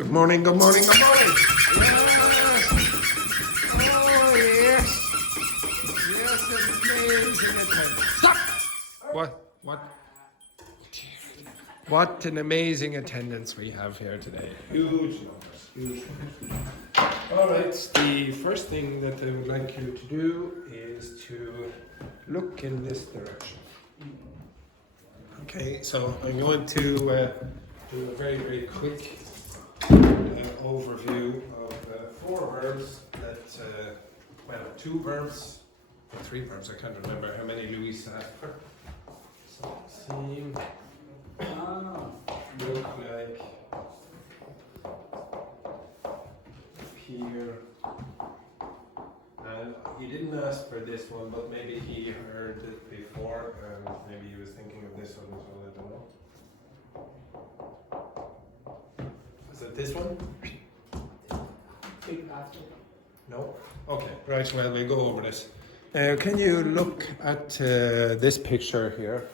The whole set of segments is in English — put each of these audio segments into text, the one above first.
Good morning, good morning, good morning. Yes. Oh, yes. Yes, amazing attendance. Stop! What? What an amazing attendance we have here today. Huge numbers, huge numbers. All right, the first thing that I would like you to do is to look in this direction. Okay, so I'm going to do a very, very quick overview of four verbs that, two verbs, or three verbs, I can't remember how many Luiz asked for. So, seem, look like, appear, and he didn't ask for this one, but maybe he heard it before, and maybe he was thinking of this one as well, I don't know. Is it this one? No? Okay, right, well, we'll go over this. Now, can you look at this picture here?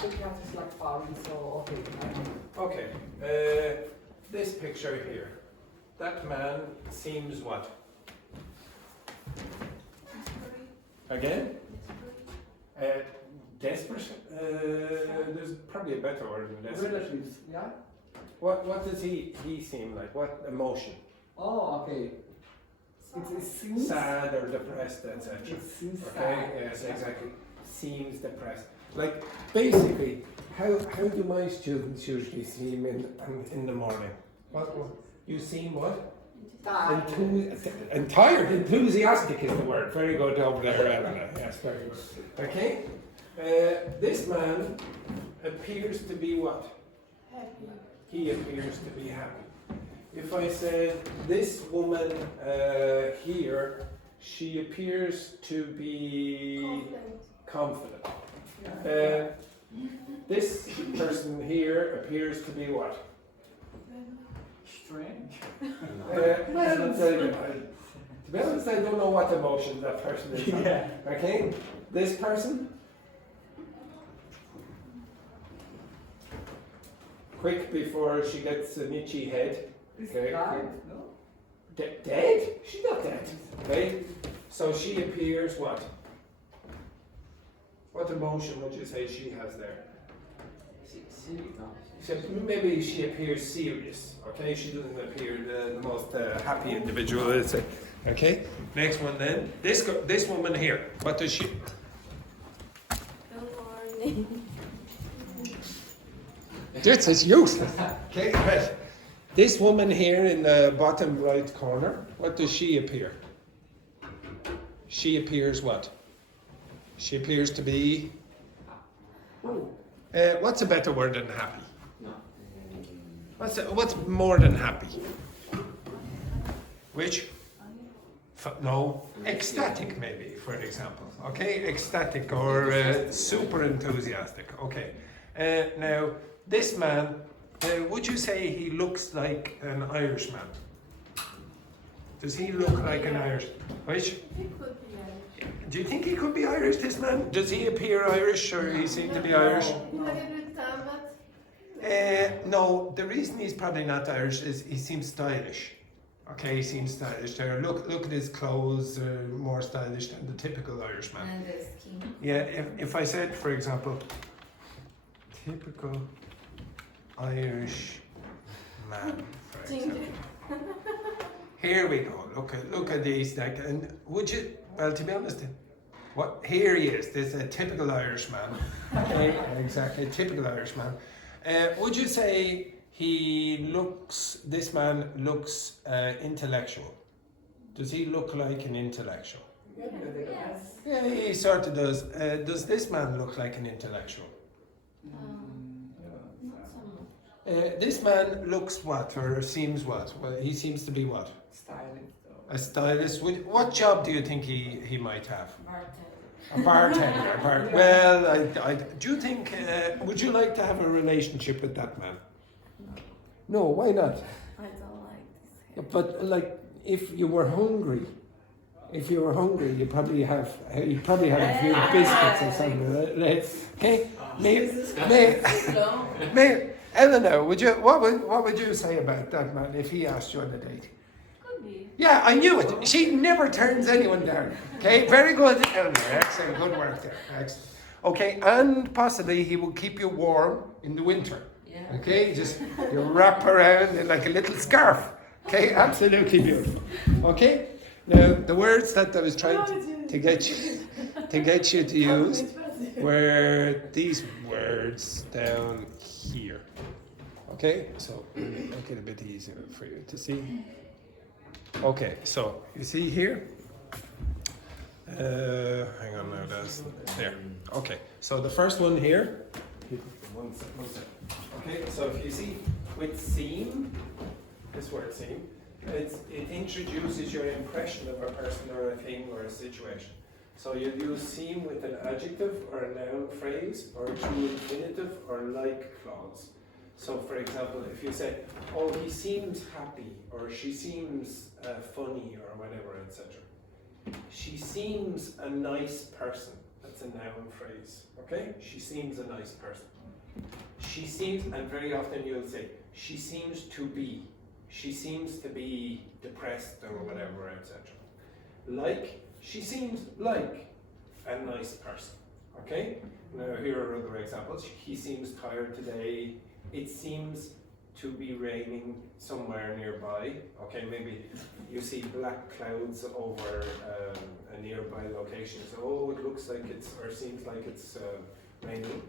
Picture is like found, so okay. Okay, this picture here. That man seems what? Again? Desperate? There's probably a better word than desperate. Relatives, yeah? What does he seem like? What emotion? Oh, okay. It seems Sad or depressed, etc. It seems Okay, sad. yes, exactly. Seems depressed. Like, basically, how do my students usually seem in the morning? What you seem what? tired. Tired, enthusiastic is the word. Very good over there, Elena. Yes, very good. Okay, this man appears to be what? Happy. He appears to be happy. If I said this woman here, she appears to be confident. This person here appears to be what? Strange. Well, to be honest, I don't know what emotion that person is. Yeah. Okay, this person. Quick before she gets an itchy head. Is Okay. died, no? Dead? She's not dead. Okay, so she appears what? What emotion would you say she has there? So maybe she appears serious, okay? She doesn't appear the most happy individual, is it? Okay, next one then. This woman here, what does she? Good morning. This is useless. Okay, right. This woman here in the bottom right corner, what does she appear? She appears what? She appears to be... what's a better word than happy? What's more than happy? Which? No, ecstatic maybe, for example. Okay, ecstatic or super enthusiastic. Okay. Now, this man, would you say he looks like an Irishman? Does he look like an Irish? Which? He could be Irish. Do you think he could be Irish, this man? Does he appear Irish or he seem to be Irish? He had a good time, but No, the reason he's probably not Irish is he seems stylish. Okay, he seems stylish there. Look at his clothes, more stylish than the typical Irishman. and the skin. Yeah, if I said, for example, typical Irish man, for example. Here we go. Look at these. Like, and would you? Well, to be honest, what here he is. This is a typical Irishman. Okay, exactly, typical Irishman. Would you say this man looks intellectual? Does he look like an intellectual? Yes. Yeah, he sort of does. Does this man look like an intellectual? Not so much. This man looks what, or seems what? Well, he seems to be what? Stylist, though. A stylist. What job do you think he might have? Bartender. A bartender. Well, do you think? Would you like to have a relationship with that man? No. Why not? I don't like this. But like, if you were hungry, you probably have a few biscuits or something. Okay. Slow. Eleanor, what would you say about that man if he asked you on a date? Could be. Yeah, I knew it. She never turns anyone down. Okay, very good, Eleanor. Excellent, good work there. Excellent. Okay, and possibly he will keep you warm in the winter. Yeah. Okay, just you wrap around in like a little scarf. Okay, absolutely beautiful. Okay, now the words that I was trying to get you to use were these words down here. Okay, so make it a bit easier for you to see. Okay, so you see here. Hang on now, that's there. Okay, so the first one here. One sec. Okay, so if you see with seem, this word seem, it introduces your impression of a person or a thing or a situation. So you use seem with an adjective or a noun phrase or a true infinitive or like clause. So for example, if you say, oh, he seems happy or she seems funny or whatever, etc. She seems a nice person. That's a noun phrase. Okay? She seems a nice person. She seems, and very often you'll say, she seems to be. She seems to be depressed or whatever, etc. Like, she seems like a nice person. Okay? Now here are other examples. He seems tired today. It seems to be raining somewhere nearby. Okay, maybe you see black clouds over a nearby location. So, oh, it looks like it's, or seems like it's raining.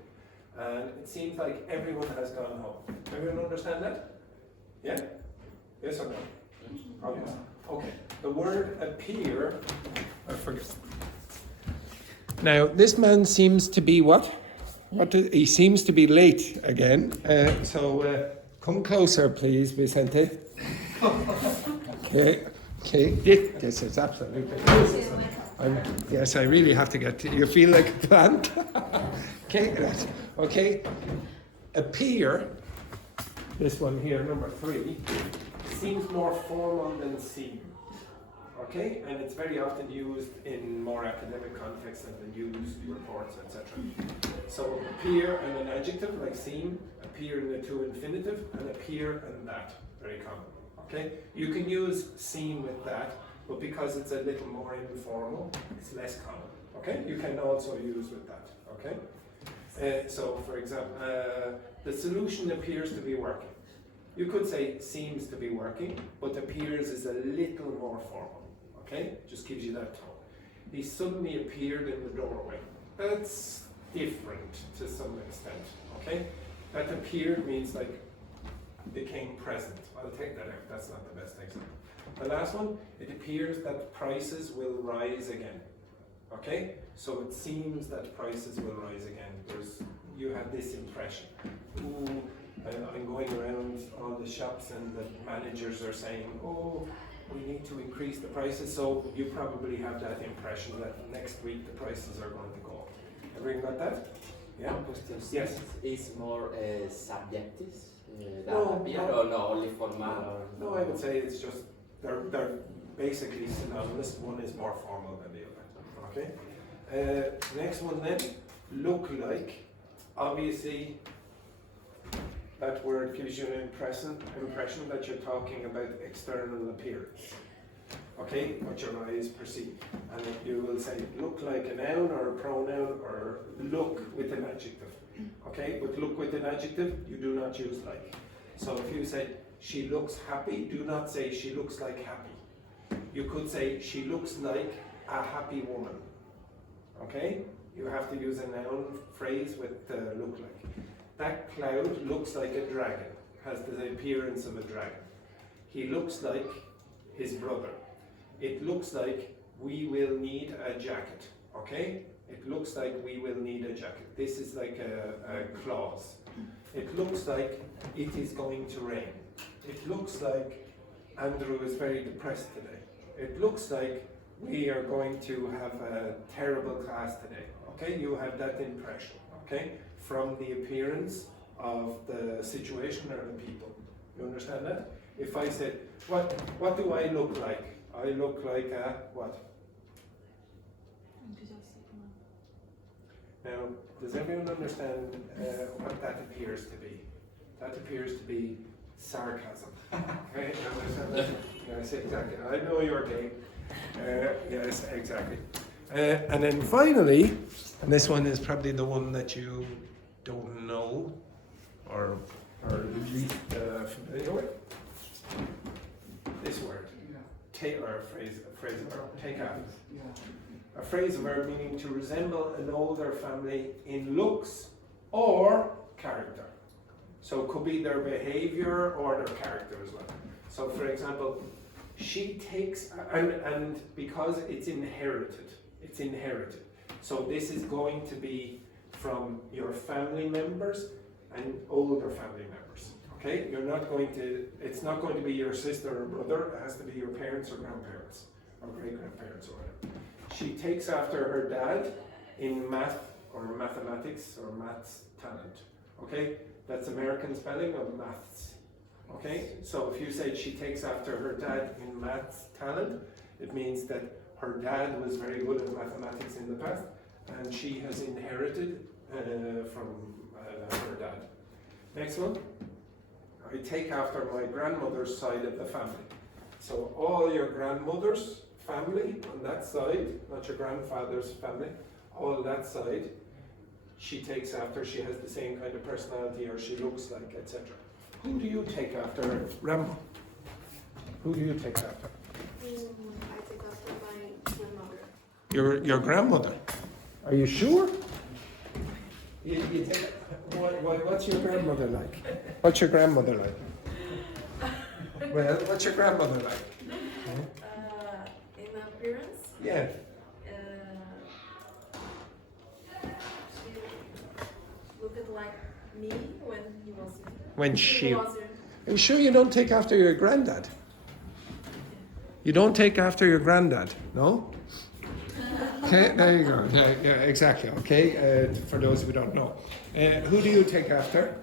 And it seems like everyone has gone home. Everyone understand that? Yeah? Yes or no? Obvious. Okay. The word appear, I forget. Now, this man seems to be what? He seems to be late again. So come closer, please, Vicente. Okay. This is absolutely. Yes, I really have to get to you. Feel like a plant. Okay, right. Okay. Appear. This one here, number 3, seems more formal than seem. Okay, and it's very often used in more academic contexts and the news, reports, etc. So appear and an adjective like seem, appear in the to infinitive, and appear and that, very common. Okay, you can use seem with that, but because it's a little more informal, it's less common. Okay, you can also use with that. Okay, so for example, the solution appears to be working. You could say seems to be working, but appears is a little more formal. Okay, just gives you that tone. He suddenly appeared in the doorway. That's different to some extent. Okay, that appeared means like became present. I'll take that out. That's not the best example. The last one, it appears that prices will rise again. Okay, so it seems that prices will rise again. You have this impression. Ooh, I'm going around all the shops and the managers are saying, oh, we need to increase the prices, so you probably have that impression that next week the prices are going to go up. Everyone got that? Yeah? Yes? Is more subjective No, appear no. or no, only formal? Or No, I would say it's just, they're basically synonymous. One is more formal than the other. Okay? Next one then, look like. Obviously, that word gives you an impression that you're talking about external appearance. Okay, what your eyes perceive. And you will say look like a noun or a pronoun or look with an adjective. Okay, but look with an adjective, you do not use like. So if you say she looks happy, do not say she looks like happy. You could say she looks like a happy woman. Okay, you have to use a noun phrase with look like. That cloud looks like a dragon, has the appearance of a dragon. He looks like his brother. It looks like we will need a jacket, okay? It looks like we will need a jacket. This is like a clause. It looks like it is going to rain. It looks like Andrew is very depressed today. It looks like we are going to have a terrible class today, okay? You have that impression, okay? From the appearance of the situation or the people. You understand that? If I said, what do I look like? I look like a what? Now, does everyone understand what that appears to be? That appears to be sarcasm. Okay, yes, exactly. I know your game. Yes, exactly. And then finally, and this one is probably the one that you don't know, or at least familiar with. This word, take, or a phrase verb, take after. A phrasal verb meaning to resemble an older family in looks or character. So it could be their behavior or their character as well. So for example, she takes, and because it's inherited. So this is going to be from your family members and older family members. Okay? It's not going to be your sister or brother, it has to be your parents or grandparents, or great-grandparents or whatever. She takes after her dad in math or mathematics or maths talent. Okay? That's American spelling of maths. Okay? So if you say she takes after her dad in maths talent, it means that her dad was very good at mathematics in the past, and she has inherited from her dad. Next one. I take after my grandmother's side of the family. So all your grandmother's family on that side, not your grandfather's family, all that side, she takes after, she has the same kind of personality, or she looks like, etc. Who do you take after, Rambo? Who do you take after? I take after my grandmother. Your grandmother? Are you sure? You take, what's your grandmother like? What's your grandmother like? Well, what's your grandmother like? In appearance, Yeah. she looked like me when he was young. When she. was young. Are you sure you don't take after your granddad? You don't take after your granddad, no? Okay, there you go. Yeah, exactly. Okay, for those who don't know. Who do you take after?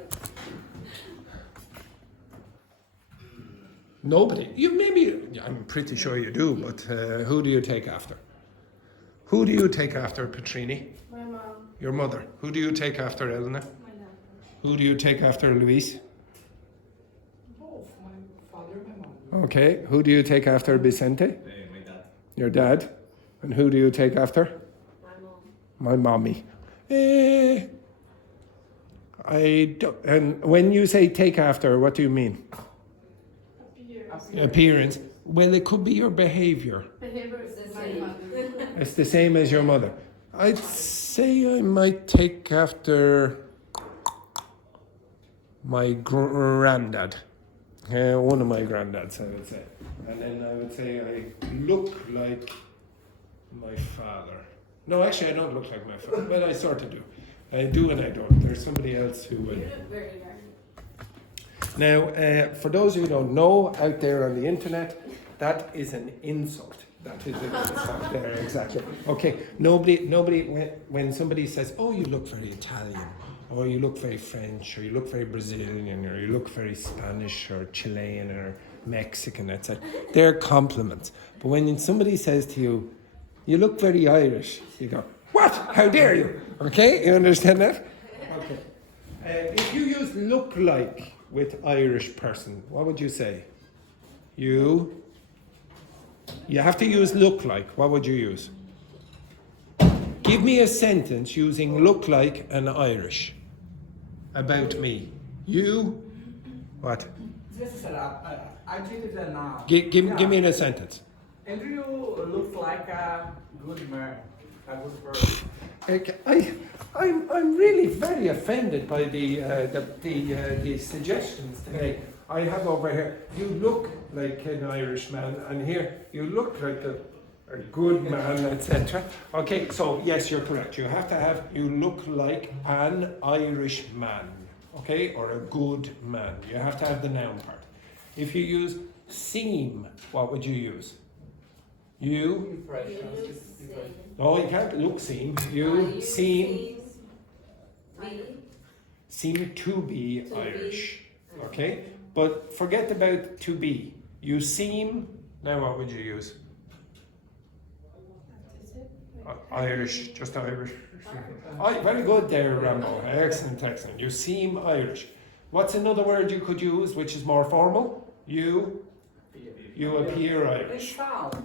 Nobody. You maybe, I'm pretty sure you do, but who do you take after? Who do you take after, Petrini? My mom. Your mother. Who do you take after, Elena? My dad. Who do you take after, Luiz? Both, my father and my mom. Okay. Who do you take after, Vicente? My dad. Your dad. And who do you take after? My mom. My mommy. I don't, and when you say take after, what do you mean? Appearance. Well, it could be your behavior. Behavior is the same. It's the same as your mother. I'd say I might take after my granddad. One of my granddads, I would say. And then I would say I look like my father. No, actually, I don't look like my father. Well, I sort of do. I do and I don't. There's somebody else who will. You look very young. Now, for those who don't know, out there on the internet, that is an insult. That is an insult there, exactly. Okay, nobody, when somebody says, oh, you look very Italian, or you look very French, or you look very Brazilian, or you look very Spanish, or Chilean, or Mexican, etc., they're compliments. But when somebody says to you, you look very Irish, you go, what? How dare you? Okay, you understand that? Okay. If you use look like with Irish person, what would you say? You have to use look like. What would you use? Give me a sentence using look like and Irish about me. You, what? Just adjective and noun. Give me a sentence. Andrew looks like a good man, a good person. Okay, I'm really very offended by the suggestions today. I have over here, you look like an Irishman, and here, you look like a good man, etc. Okay, so yes, you're correct. You have to have, you look like an Irish man, okay, or a good man. You have to have the noun part. If you use seem, what would you use? You? No, you can't look seem. You seem to be Irish. Okay? But forget about to be. You seem, now what would you use? Irish, just Irish. Very good there, Rambo. Excellent, excellent. You seem Irish. What's another word you could use which is more formal? You appear Irish. Sound.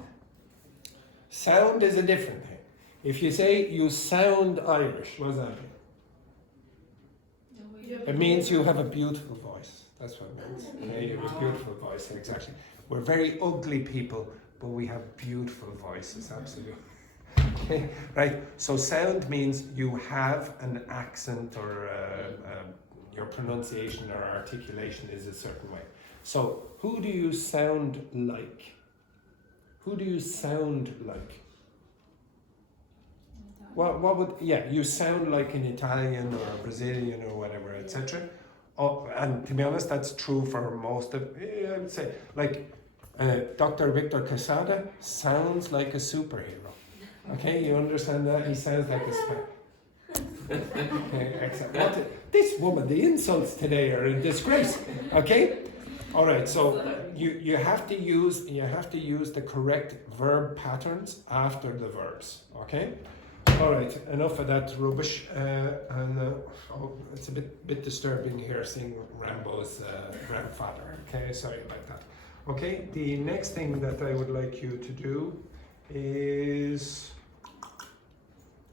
Sound is a different thing. If you say you sound Irish, what does that mean? It means you have a beautiful voice. That's what it means. Okay? You have a beautiful voice, exactly. We're very ugly people, but we have beautiful voices, absolutely. Okay, right. So sound means you have an accent or your pronunciation or articulation is a certain way. So who do you sound like? Who do you sound like? What would, you sound like an Italian or a Brazilian or whatever, etc. Oh, and to be honest, that's true for most of, I would say, like Dr. Victor Quesada sounds like a superhero. Okay, you understand that? He sounds like a spy. Okay, excellent. This woman, the insults today are a disgrace. Okay? Alright, so you have to use the correct verb patterns after the verbs. Okay? Alright, enough of that rubbish. It's a bit disturbing here seeing Rambo's grandfather. Okay, sorry about that. Okay, the next thing that I would like you to do is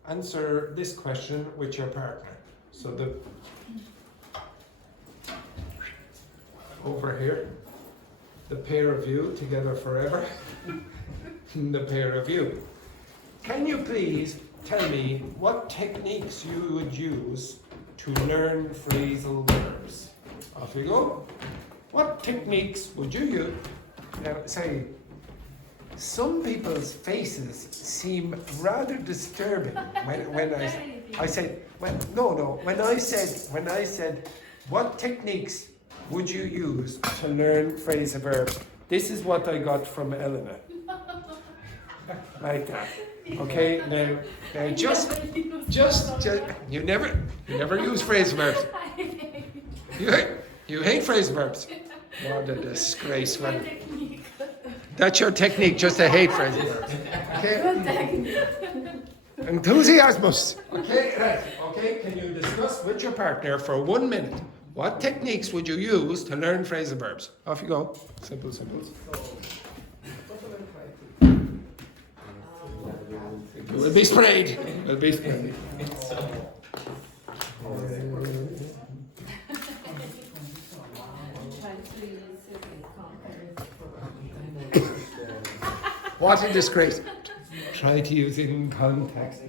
answer this question with your partner. So over here, the pair of you together forever. The pair of you. Can you please tell me what techniques you would use to learn phrasal verbs? Off you go. What techniques would you use? Now, say, some people's faces seem rather disturbing when I said, when I said, what techniques would you use to learn phrasal verbs? This is what I got from Elena. Like that. Okay, now just you never use phrasal verbs. You hate phrasal verbs. What a disgrace. That's your technique, just to hate phrasal verbs. Okay? Enthusiasmus. Okay, right. Okay, can you discuss with your partner for 1 minute what techniques would you use to learn phrasal verbs? Off you go. Simple. It will be sprayed. What a disgrace. Try to use it in context.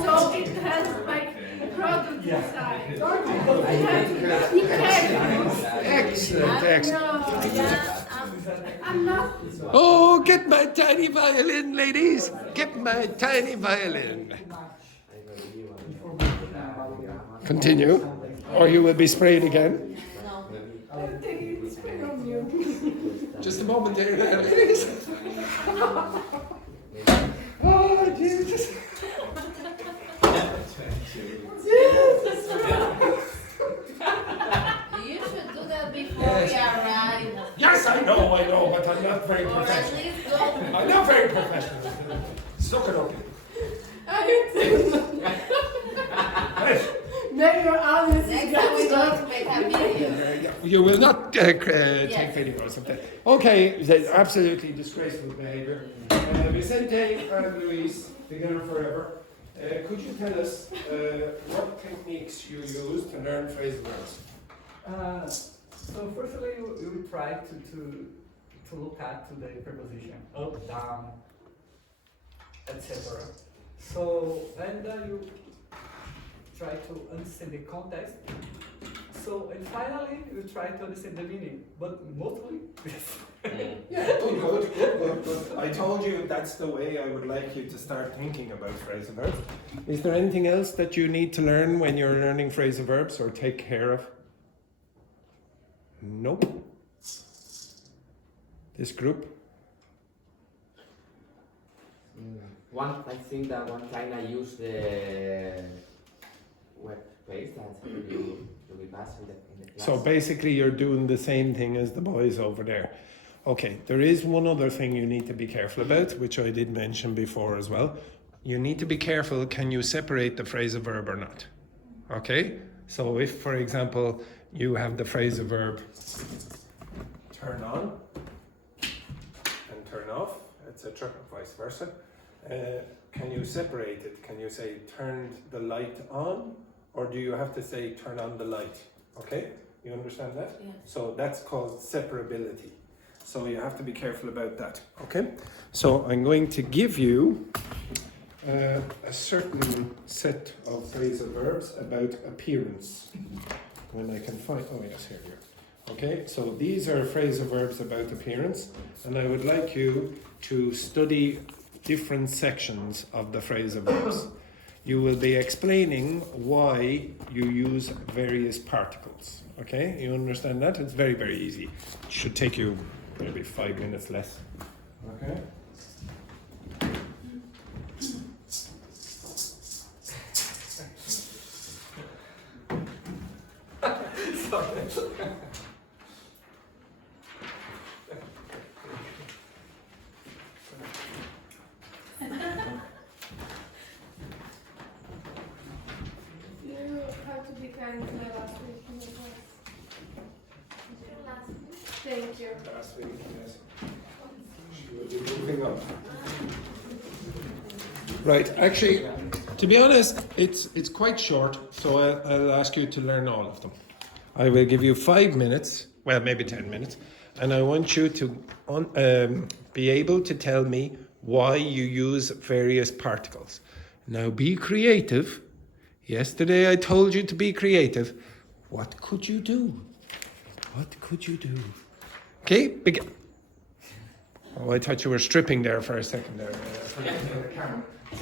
So it has like product inside. Excellent. I'm not. Oh, get my tiny violin, ladies. Get my tiny violin. Continue, or you will be sprayed again. I'm taking the spray on you. Just a moment there, ladies. Oh, Jesus. You should do that before we arrive. Yes, I know, but I'm not very Or at professional. least go. I'm not very professional. Suck it up. Yes. Maybe your audience is Next time we going don't make a video. You will not take videos of that. Okay, that's absolutely disgraceful behavior. Vicente and Luiz, together forever. Could you tell us what techniques you use to learn phrasal verbs? So firstly, you will try to look at the preposition up, down, etc. So and you try to understand the context. So and finally, you try to understand the meaning, but mostly. Yeah, good. I told you that's the way I would like you to start thinking about phrasal verbs. Is there anything else that you need to learn when you're learning phrasal verbs or take care of? Nope. This group? I think that one time I used the web page that you we pass in the class. So basically you're doing the same thing as the boys over there. Okay, there is one other thing you need to be careful about, which I did mention before as well. You need to be careful, can you separate the phrasal verb or not? Okay, so if, for example, you have the phrasal verb turn on and turn off, etc., vice versa, can you separate it? Can you say turned the light on, or do you have to say turn on the light? Okay, you understand that? Yeah. So that's called separability. So you have to be careful about that. Okay, so I'm going to give you a certain set of phrasal verbs about appearance. When I can find, oh yes, here we are. Okay, so these are phrasal verbs about appearance, and I would like you to study different sections of the phrasal verbs. You will be explaining why you use various particles. Okay, you understand that? It's very, very easy. It should take you maybe 5 minutes less. Okay. You have to be kind to my last week in the class. Thank you. Last week, yes. She will be moving on. Right, actually, to be honest, it's quite short, so I'll ask you to learn all of them. I will give you 5 minutes, well, maybe 10 minutes, and I want you to be able to tell me why you use various particles. Now, be creative. Yesterday I told you to be creative. What could you do? What could you do? Okay, begin. Oh, I thought you were stripping there for a second there.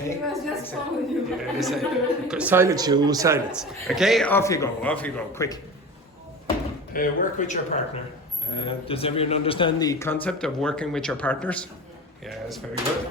He was just following you. Silence you, silence. Okay, off you go, quick. Work with your partner. Does everyone understand the concept of working with your partners? Yes, very good.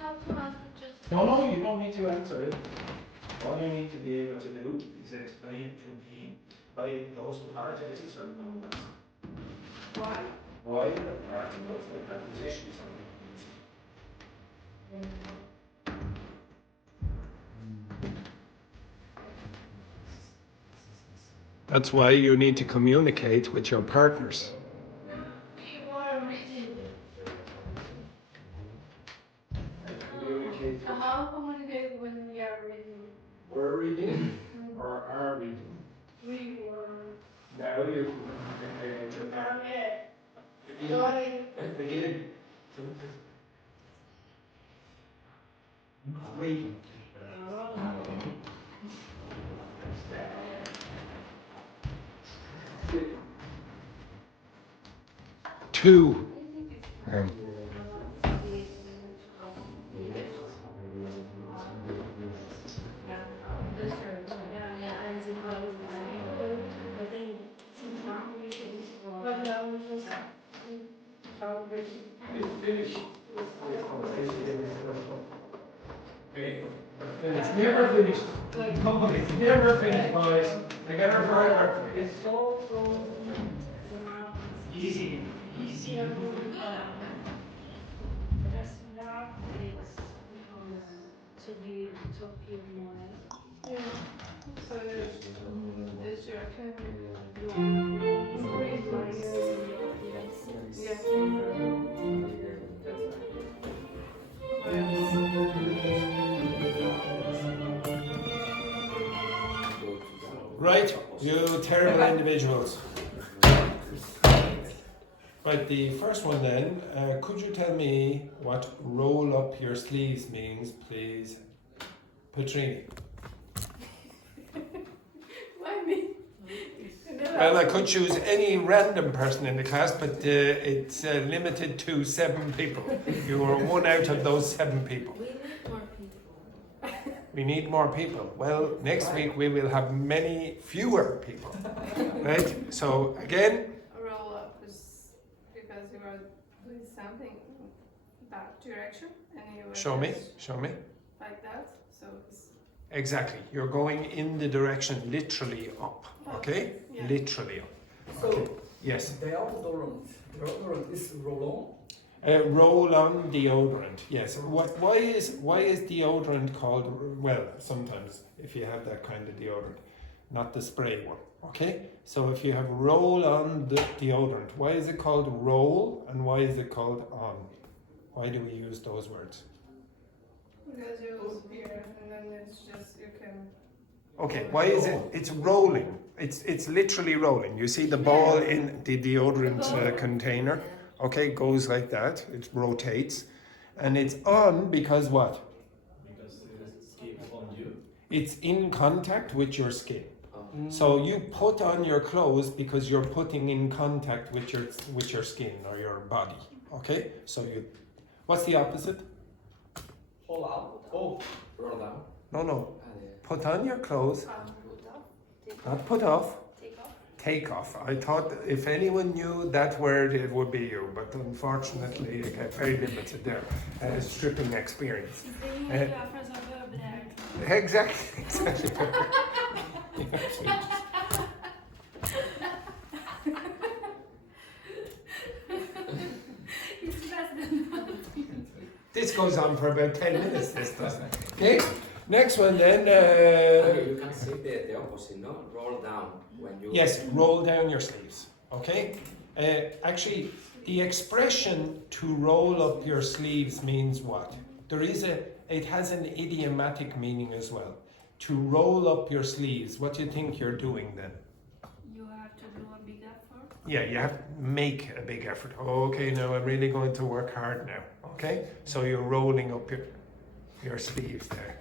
How to answer just No, you don't need to answer it. All you need to be able to do is explain to me why those particles are numbers. why? Why the particles, the prepositions are That's why you need to communicate with your partners. You are reading. Communicate. How communicate when we are reading? We're reading or are reading. We were. Now you can communicate with your partner. Going. Again. Reading. Two. Finish. It's never finished. Come on, it's never finished, boys. I got her forever. It's so easy. Easy. To be talking more. Yeah. So is your Right, you terrible individuals. Right, the first one then, could you tell me what roll up your sleeves means, please? Petrini. Why me? Well, I could choose any random person in the class, but it's limited to 7 people. You are one out of those 7 people. We need more people. We need more people. Well, next week we will have many fewer people. Right? So, again, Roll up is because you are doing something in that direction and you were show me, just show me. like that. So it's Exactly. You're going in the direction literally up. Okay? Yeah. Literally up. So, Yes. deodorant is roll Roll on deodorant. Yes. Why is deodorant called? Well, sometimes if you have that kind of deodorant, not the spray one. Okay. So if you have roll on the deodorant, why is it called roll and why is it called on? Why do we use those words? because you was here and then it's just you can. Okay. Why is it? It's rolling. It's literally rolling. You see the ball in the deodorant container. Okay, goes like that. It rotates, and it's on because what? Because it's on you. It's in contact with your skin. So you put on your clothes because you're putting in contact with your skin or your body. Okay, so you. What's the opposite? Pull out. Oh, Roll down. No. Put on your clothes, Put off, take not put off. take off. Take off. I thought if anyone knew that word, it would be you, but unfortunately, I get very limited there. Stripping experience. They use the phrasal verb there. Exactly. It's less than nothing. This goes on for about 10 minutes, this doesn't. Okay, next one then. You can say the opposite, no? Roll down when you. Yes, roll down your sleeves. Okay? Actually, the expression to roll up your sleeves means what? It has an idiomatic meaning as well. to roll up your sleeves, what do you think you're doing then? You have to do a big effort. Yeah, you have to make a big effort. Okay, now I'm really going to work hard now. Okay, so you're rolling up your sleeves there.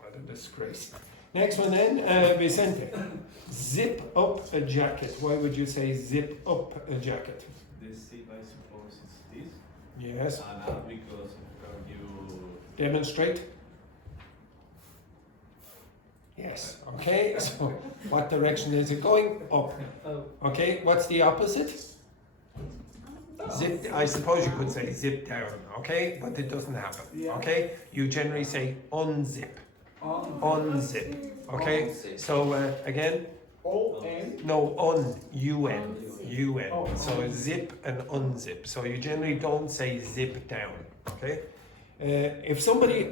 What a disgrace. Next one then, Vicente. Zip up a jacket. Why would you say zip up a jacket? This zip, I suppose, is this. Yes. And now because when you Demonstrate. Yes. Okay. So, what direction is it going? Up. Oh. Okay. What's the opposite? Zip. I suppose you could say zip down. Okay, but it doesn't happen. Yeah. Okay. You generally say unzip. Unzip. Okay. Unzip. So again, O-N. no, un. Oh, So un. zip and unzip. So you generally don't say zip down. Okay. If somebody,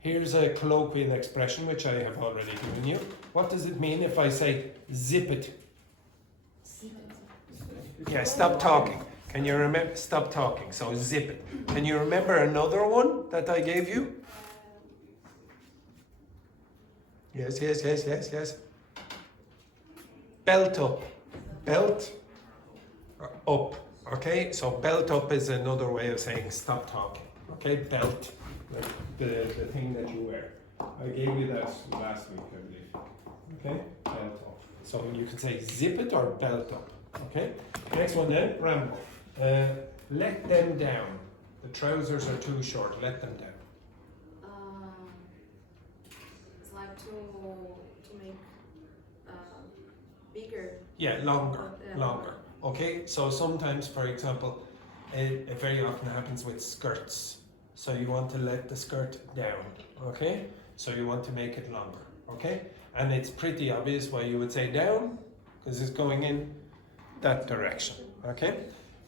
here's a colloquial expression which I have already given you. What does it mean if I say zip it? Yeah, stop talking. Can you remember? Stop talking. So zip it. Can you remember another one that I gave you? Yes. Belt up. Belt up. Okay, so belt up is another way of saying stop talking. Okay, belt. Like the thing that you wear. I gave you that last week, I believe. Okay, belt up. So you can say zip it or belt up. Okay, next one then, Rambo. Let them down. The trousers are too short. Let them down. It's like to make bigger. Yeah, longer. Okay, so sometimes, for example, it very often happens with skirts. So you want to let the skirt down. Okay, so you want to make it longer. Okay, and it's pretty obvious why you would say down, because it's going in that direction. Okay,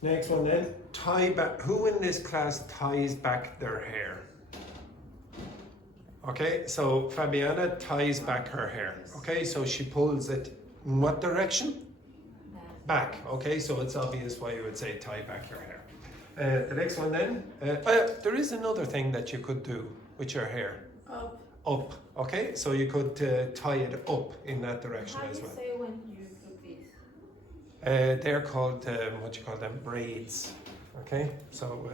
next one then, tie back. Who in this class ties back their hair? Okay, so Fabiana ties back her hair. Okay, so she pulls it in what direction? Back. Okay, so it's obvious why you would say tie back your hair. The next one then, there is another thing that you could do with your hair. Up. Okay, so you could tie it up in that direction as well. How do you say when you do this? They're called, what you call them, braids. Okay, so,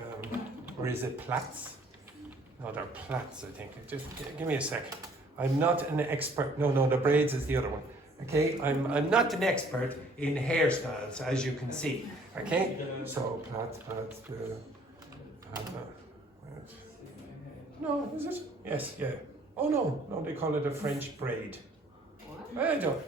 or is it plaits? No, they're plaits, I think. Just give me a second. I'm not an expert. No, the braids is the other one. Okay, I'm not an expert in hairstyles, as you can see. Okay, so plaits. No, is it? Yes, yeah. Oh no, they call it a French braid. What? I don't.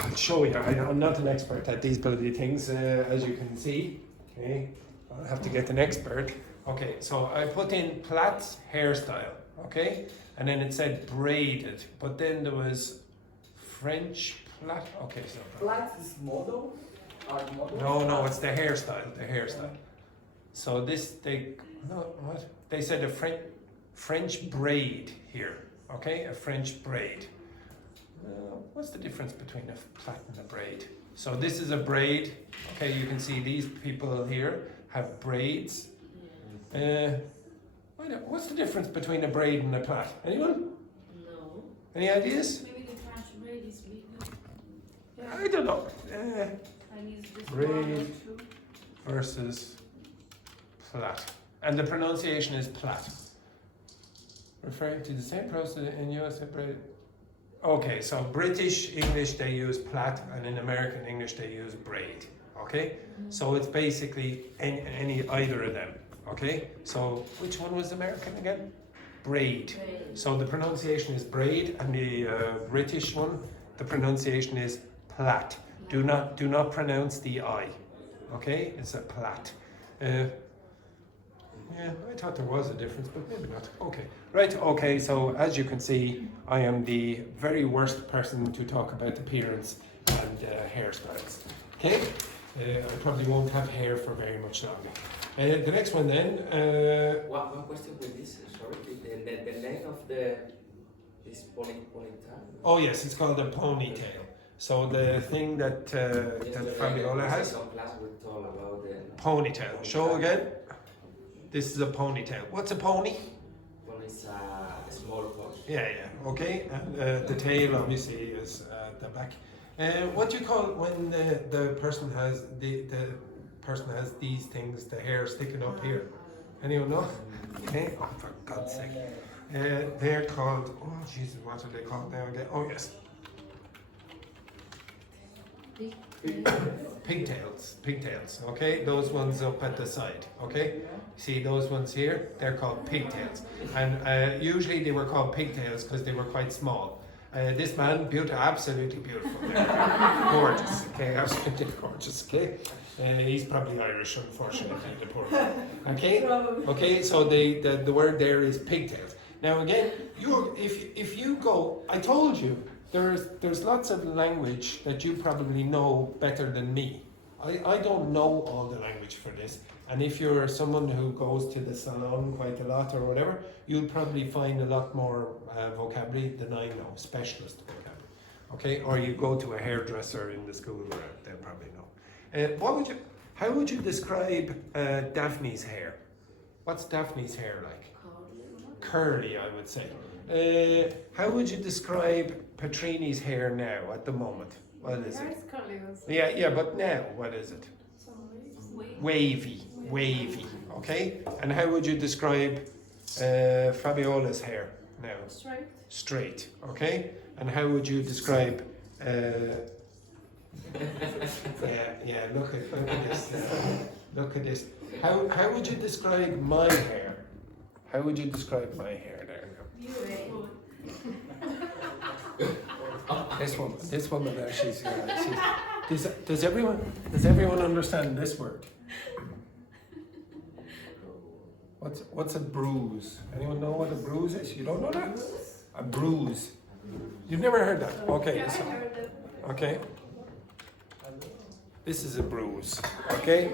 I'll show you. I'm not an expert at these bloody things, as you can see. Okay, I'll have to get an expert. Okay, so I put in plaits hairstyle. Okay, and then it said braided, but then there was French plait. Okay, so Flat is model. Art model. no, it's the hairstyle. The hairstyle. So they said a French braid here. Okay, a French braid. What's the difference between a plait and a braid? So this is a braid. Okay, you can see these people here have braids. What's the difference between a braid and a plait? Anyone? No. Any ideas? Maybe the French braid is bigger. I don't know. And is this Braid. one or two? Versus plait. And the pronunciation is plait. Referring to the same process in US braid. Okay, so British English they use plait, and in American English they use braid. Okay, so it's basically any either of them. Okay, so which one was American again? Braid. So the pronunciation is braid, and the British one, the pronunciation is plait. Do not pronounce the I. Okay, it's a plait. Yeah, I thought there was a difference, but maybe not. Okay, right. Okay, so as you can see, I am the very worst person to talk about appearance and hairstyles. Okay, I probably won't have hair for very much longer. The next one then. One question with this, sorry, the name of this ponytail. Oh yes, it's called a ponytail. So the thing that Fabiola has. Some class we told about the Ponytail. Show again. This is a ponytail. What's a pony? One is a small horse. Yeah, yeah. Okay, and the tail obviously is at the back. What do you call it when the person has the person has these things, the hair sticking up here? Anyone know? Okay. Oh, for God's sake. They're called. Oh Jesus, what are they called now again? Oh yes. Pigtails, pigtails, okay? Those ones up at the side, okay? See those ones here? They're called pigtails. And usually they were called pigtails because they were quite small. This man, absolutely beautiful. Gorgeous, okay? Absolutely gorgeous, okay? He's probably Irish, unfortunately, the poor man. Okay? Okay, so the word there is pigtails. Now again, if you go, I told you, there's lots of language that you probably know better than me. I don't know all the language for this, and if you're someone who goes to the salon quite a lot or whatever, you'll probably find a lot more vocabulary than I know, specialist vocabulary. Okay, or you go to a hairdresser in the school, they'll probably know. How would you describe Daphne's hair? What's Daphne's hair like? Curly, I would say. How would you describe Patrini's hair now at the moment? What is it? Yeah, but now, what is it? Wavy, okay? And how would you describe Fabiola's hair now? Straight, okay? And how would you describe... yeah, look at this. Look at this. How would you describe my hair? How would you describe my hair there now? This woman there, she's does everyone understand this word? What's a bruise? Anyone know what a bruise is? You don't know that? A bruise. You've never heard that? Okay. Okay. This is a bruise. Okay.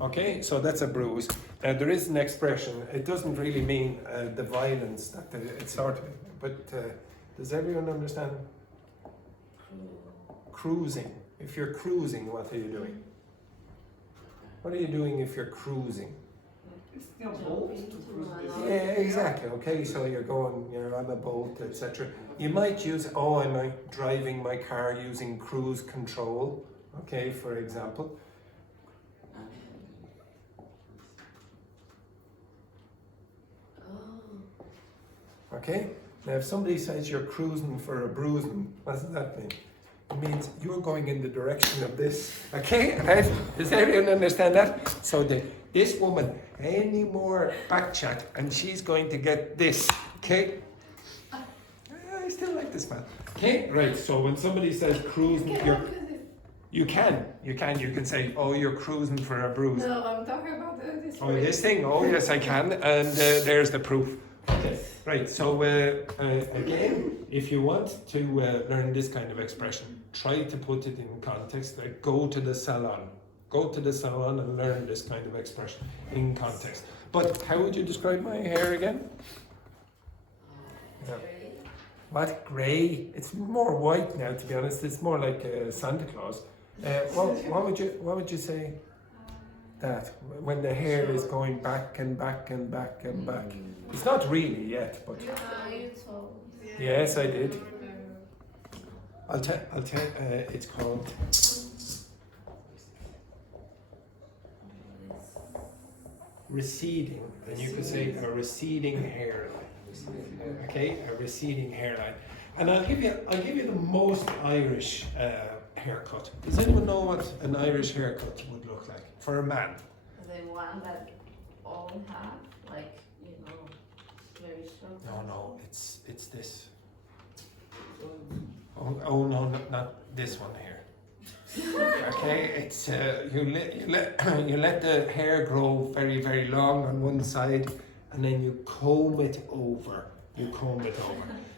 Okay, so that's a bruise. Now there is an expression. It doesn't really mean the violence that it's sort of, but does everyone understand? Cruising. If you're cruising, what are you doing? What are you doing if you're cruising? Yeah, exactly. Okay, so you're on a boat, etc. You might use, I'm driving my car using cruise control. Okay, for example. Okay? Now if somebody says you're cruising for a bruising, what does that mean? It means you're going in the direction of this. Okay? Right? Does everyone understand that? So this woman, any more back chat and she's going to get this. Okay? I still like this man. Okay? Right, so when somebody says cruising, you can say, you're cruising for a bruise. No, I'm talking about this. This thing? Oh yes, I can. And there's the proof. Okay, right, so again, if you want to learn this kind of expression, try to put it in context, like go to the salon. Go to the salon and learn this kind of expression in context. But how would you describe my hair again? Yeah. What? Grey? It's more white now, to be honest. It's more like Santa Claus. What would you say? That when the hair is going back and back and back and back. It's not really yet, but yes, I did. I'll tell. It's called receding, and you could say a receding hairline. Okay, a receding hairline, and I'll give you the most Irish haircut. Does anyone know what an Irish haircut would look like for a man? The one that all have, like, very short. No, it's this. Oh no, not this one here. Okay, it's you let the hair grow very, very long on one side, and then you comb it over.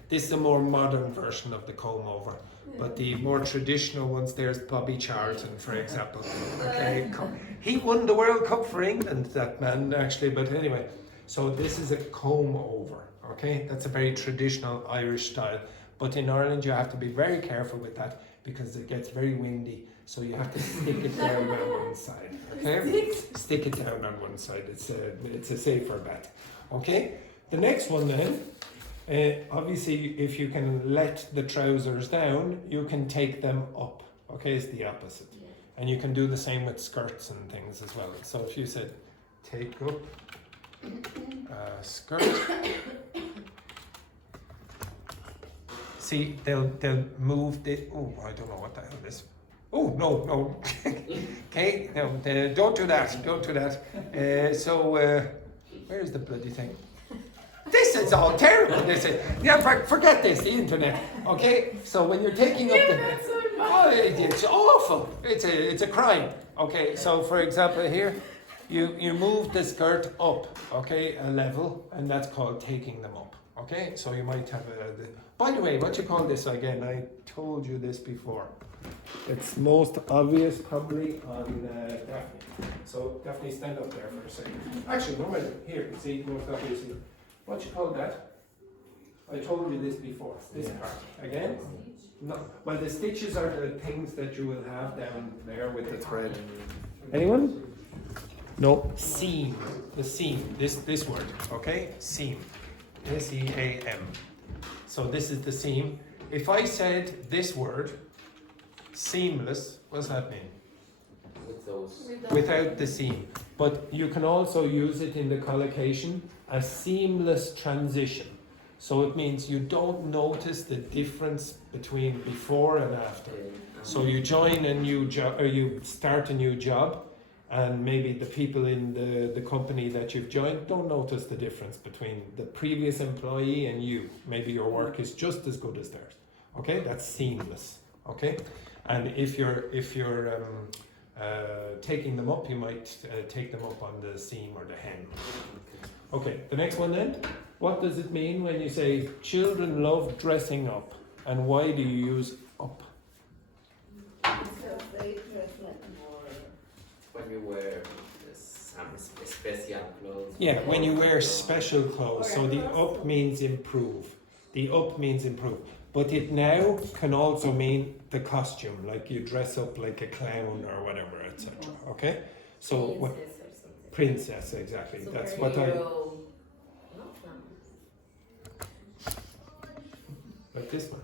This is a more modern version of the comb over. But the more traditional ones, there's Bobby Charlton, for example. Okay, he won the World Cup for England, that man, actually. But anyway, so this is a comb over. Okay, that's a very traditional Irish style. But in Ireland, you have to be very careful with that because it gets very windy. So you have to stick it down on one side. Okay, stick it down on one side. It's a safer bet. Okay. The next one then, obviously if you can let the trousers down, you can take them up. Okay, it's the opposite. And you can do the same with skirts and things as well. So if you said, take up skirt. See, they'll move the, oh, I don't know what the hell this. Oh, no. Okay, no, don't do that. Where's the bloody thing? This is all terrible. This is, forget this, the internet. Okay, so when you're taking up it's awful. It's a crime. Okay, so for example here, you move the skirt up, okay, a level, and that's called taking them up. Okay, so you might have by the way, what you call this again? I told you this before. It's most obvious probably on Daphne. So Daphne, stand up there for a second. Actually, no, wait, here, see, most obviously. What you call that? I told you this before. This part. Again? No. Well, the stitches are the things that you will have down there with the thread. Anyone? No. Seam. The seam. This word. Okay? Seam. S-E-A-M. So this is the seam. If I said this word, seamless, what does that mean? With those. Without the seam. But you can also use it in the collocation, a seamless transition. So it means you don't notice the difference between before and after. So you join a new job, or you start a new job, and maybe the people in the company that you've joined don't notice the difference between the previous employee and you. Maybe your work is just as good as theirs. Okay, that's seamless. Okay, and if you're taking them up, you might take them up on the seam or the hem. Okay, the next one then. What does it mean when you say children love dressing up, and why do you use up? Because they dress like more. When you wear some special clothes. Yeah, when you wear special clothes. So the up means improve. The up means improve. But it now can also mean the costume, like you dress up like a clown or whatever, etc. Okay? So Princess or something. princess, exactly. That's what I. Superhero. No, Like this one.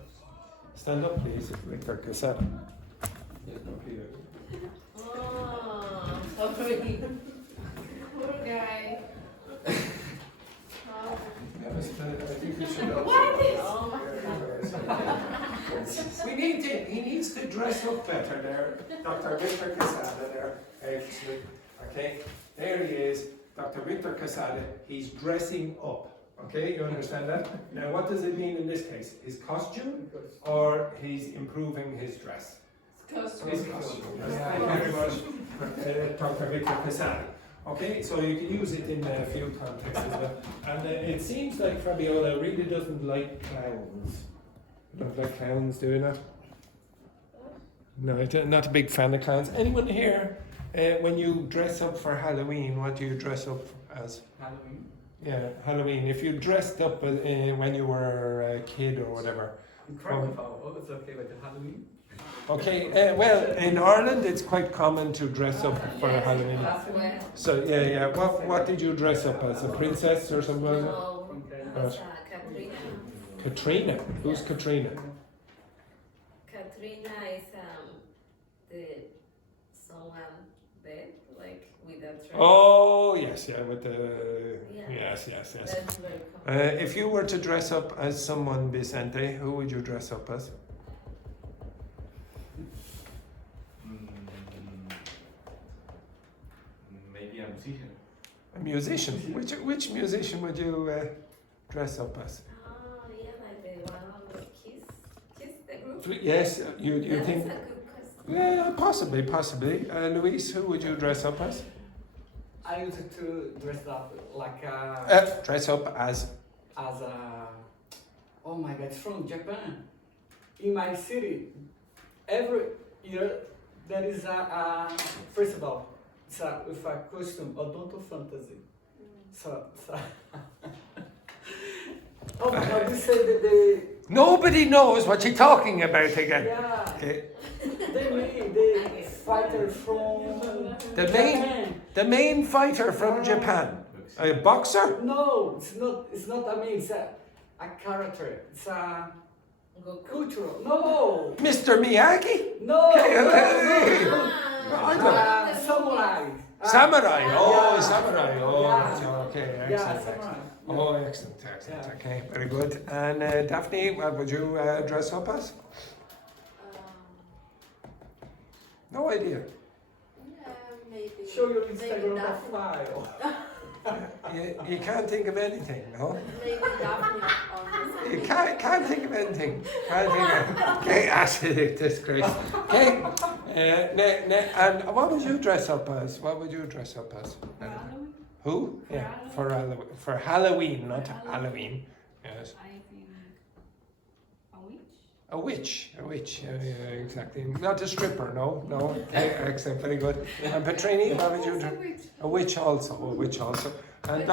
Stand up, please, Victor Casada. Oh, sorry. Poor guy. Oh. I think we should What is? Oh my God. he needs to dress up better there. Dr. Victor Casada there. Excellent. Okay, there he is. Dr. Victor Casada, he's dressing up. Okay, you understand that? Now what does it mean in this case? His costume or he's improving his dress? His costume. Thank you very much, Dr. Victor Casada. Okay, so you can use it in a few contexts as well. And it seems like Fabiola really doesn't like clowns. You don't like clowns doing that? No, not a big fan of clowns. Anyone here, when you dress up for Halloween, what do you dress up as? Halloween. Yeah, Halloween. If you dressed up when you were a kid or whatever. Incredible. Oh, it's okay with the Halloween. Okay, well, in Ireland it's quite common to dress up for Halloween. Well, So yeah. What did you dress up as? A princess or something like that? no, it's Katrina. Katrina. Who's Katrina? Katrina is the someone bed like with a dress. Oh yes, yeah, with the Yeah. yes. That's very common. If you were to dress up as someone, Vicente, who would you dress up as? Maybe a musician. A musician. Which musician would you dress up as? Oh yeah, like the one on the Kiss the group. Yes, you That's think? a good question. Yeah, possibly. Luiz, who would you dress up as? I used to dress up like a Dress up as. oh my God, it's from Japan. In my city, every year there is a festival. It's with a costume, odonto fantasy. So oh my God, you said that they Nobody knows what you're talking about again. yeah Okay. they made the fighter from The main- Japan. The main fighter from Japan. A boxer? No, it's not. It's not. I mean, it's a character. It's a cultural. No, Mr. Miyagi? no, Okay, no, hey. no. I don't- Samurai. Samurai. Oh, Yeah. samurai. Oh, Yeah. okay. Yeah, Excellent. samurai. Excellent. Yeah. Oh, excellent. Excellent. Yeah. Okay, very good. And Daphne, what would you dress up as? No idea. Yeah, maybe. Show your maybe Instagram Daphne. profile. You can't think of anything, no? Maybe Daphne or You can't think of anything. Can't think of, okay, actually, disgrace. Okay, and what would you dress up as? What would you dress up as? Halloween? Who? For Yeah, Halloween. for Halloween. For Halloween, not Halloween. Halloween. Yes. I think a witch. A witch, yeah, exactly. Not a stripper, no. Okay, excellent, very good. And Petrini, what would you do? A witch also, And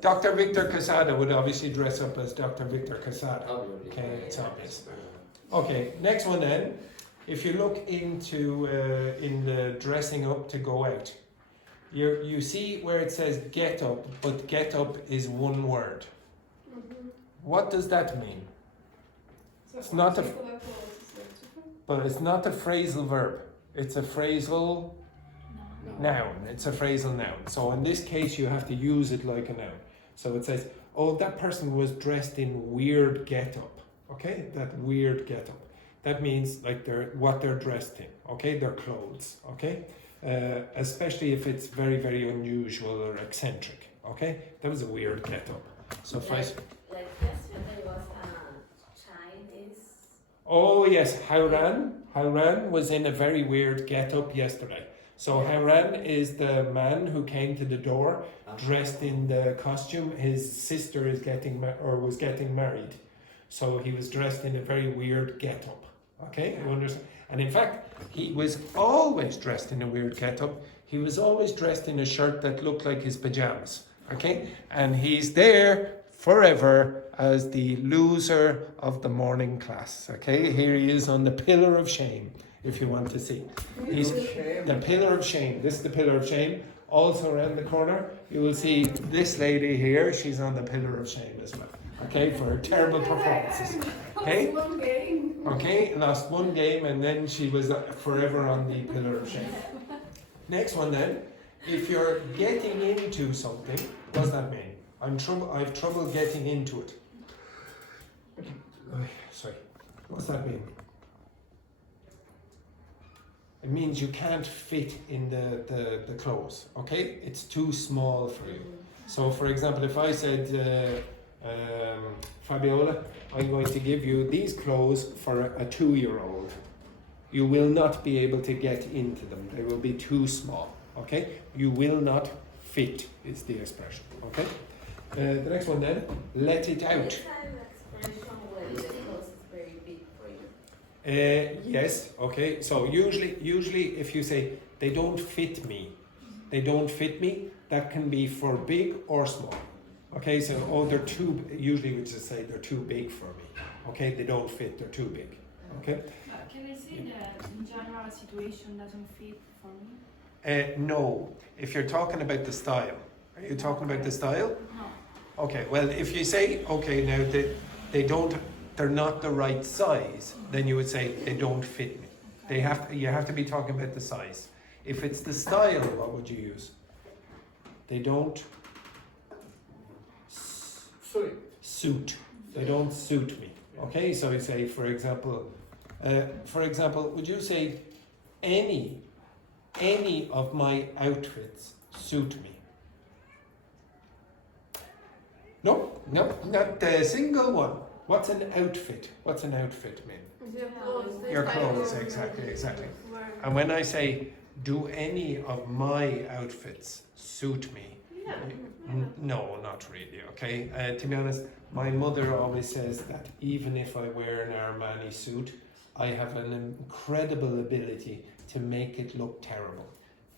Dr. Victor Casada would obviously dress up as Dr. Victor Casada. Obviously. Okay, it's obvious. Okay, next one then. If you look into in the dressing up to go out, you see where it says get up, but get up is one word. What does that mean? It's not a, but it's not a phrasal verb. It's a phrasal noun. It's a phrasal noun. So in this case, you have to use it like a noun. So it says, oh, that person was dressed in weird get-up. Okay, that weird get-up. That means like what they're dressed in. Okay, their clothes. Okay, especially if it's very, very unusual or eccentric. Okay, that was a weird get-up. So if I like yesterday was Chinese. Oh yes, Hauran was in a very weird get-up yesterday. So Hauran is the man who came to the door dressed in the costume. His sister is was getting married, so he was dressed in a very weird get-up. Okay, you understand? And in fact, he was always dressed in a weird get-up. He was always dressed in a shirt that looked like his pajamas. Okay, and he's there forever as the loser of the morning class. Okay, here he is on the pillar of shame, if you want to see. He's the pillar of shame. This is the pillar of shame. Also around the corner, you will see this lady here. She's on the pillar of shame as well. Okay, for her terrible performances. Okay, okay, lost one game and then she was forever on the pillar of shame. Next one then. If you're getting into something, what does that mean? I've trouble getting into it. Sorry. What's that mean? It means you can't fit in the clothes, okay? It's too small for you. So for example, if I said, Fabiola, I'm going to give you these clothes for a 2-year-old. You will not be able to get into them. They will be too small, okay? You will not fit is the expression, okay? The next one then, let it out. Is that an expression where the clothes is very big for you? Yes, okay. So usually if you say they don't fit me, that can be for big or small. Okay, so usually we just say they're too big for me. Okay, they don't fit, they're too big. Okay? Can I say that in general a situation doesn't fit for me? No, if you're talking about the style. Are you talking about the style? No. Okay, well if you say, okay, now they're not the right size, then you would say they don't fit me. You have to be talking about the size. If it's the style, what would you use? They don't suit. They don't suit me. Okay, so you say, for example, would you say any of my outfits suit me? No, not a single one. What's an outfit? What's an outfit mean? Your clothes, exactly. And when I say, do any of my outfits suit me? Yeah. No, not really, okay? To be honest, my mother always says that even if I wear an Armani suit, I have an incredible ability to make it look terrible.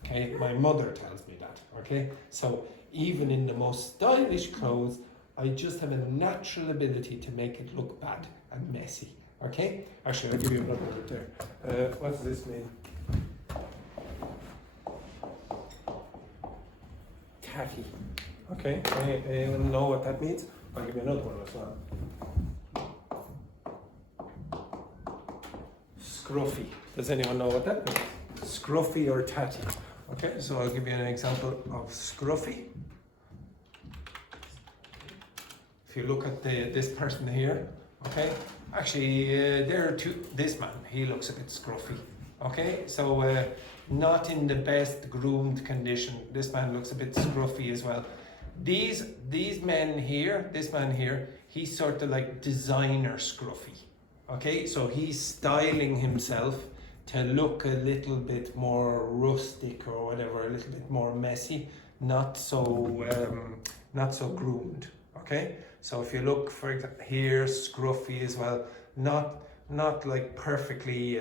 Okay, my mother tells me that, okay? So even in the most stylish clothes, I just have a natural ability to make it look bad and messy, okay? Actually, I'll give you another word there. What does this mean? Tacky. Okay, anyone know what that means? I'll give you another one as well. Scruffy. Does anyone know what that means? Scruffy or tatty? Okay, so I'll give you an example of scruffy. If you look at this person here, okay, actually this man, he looks a bit scruffy. Okay, so not in the best groomed condition. This man looks a bit scruffy as well. These men here, this man here, he's sort of like designer scruffy. Okay, so he's styling himself to look a little bit more rustic or whatever, a little bit more messy, not so groomed. Okay, so if you look for example here, scruffy as well, not like perfectly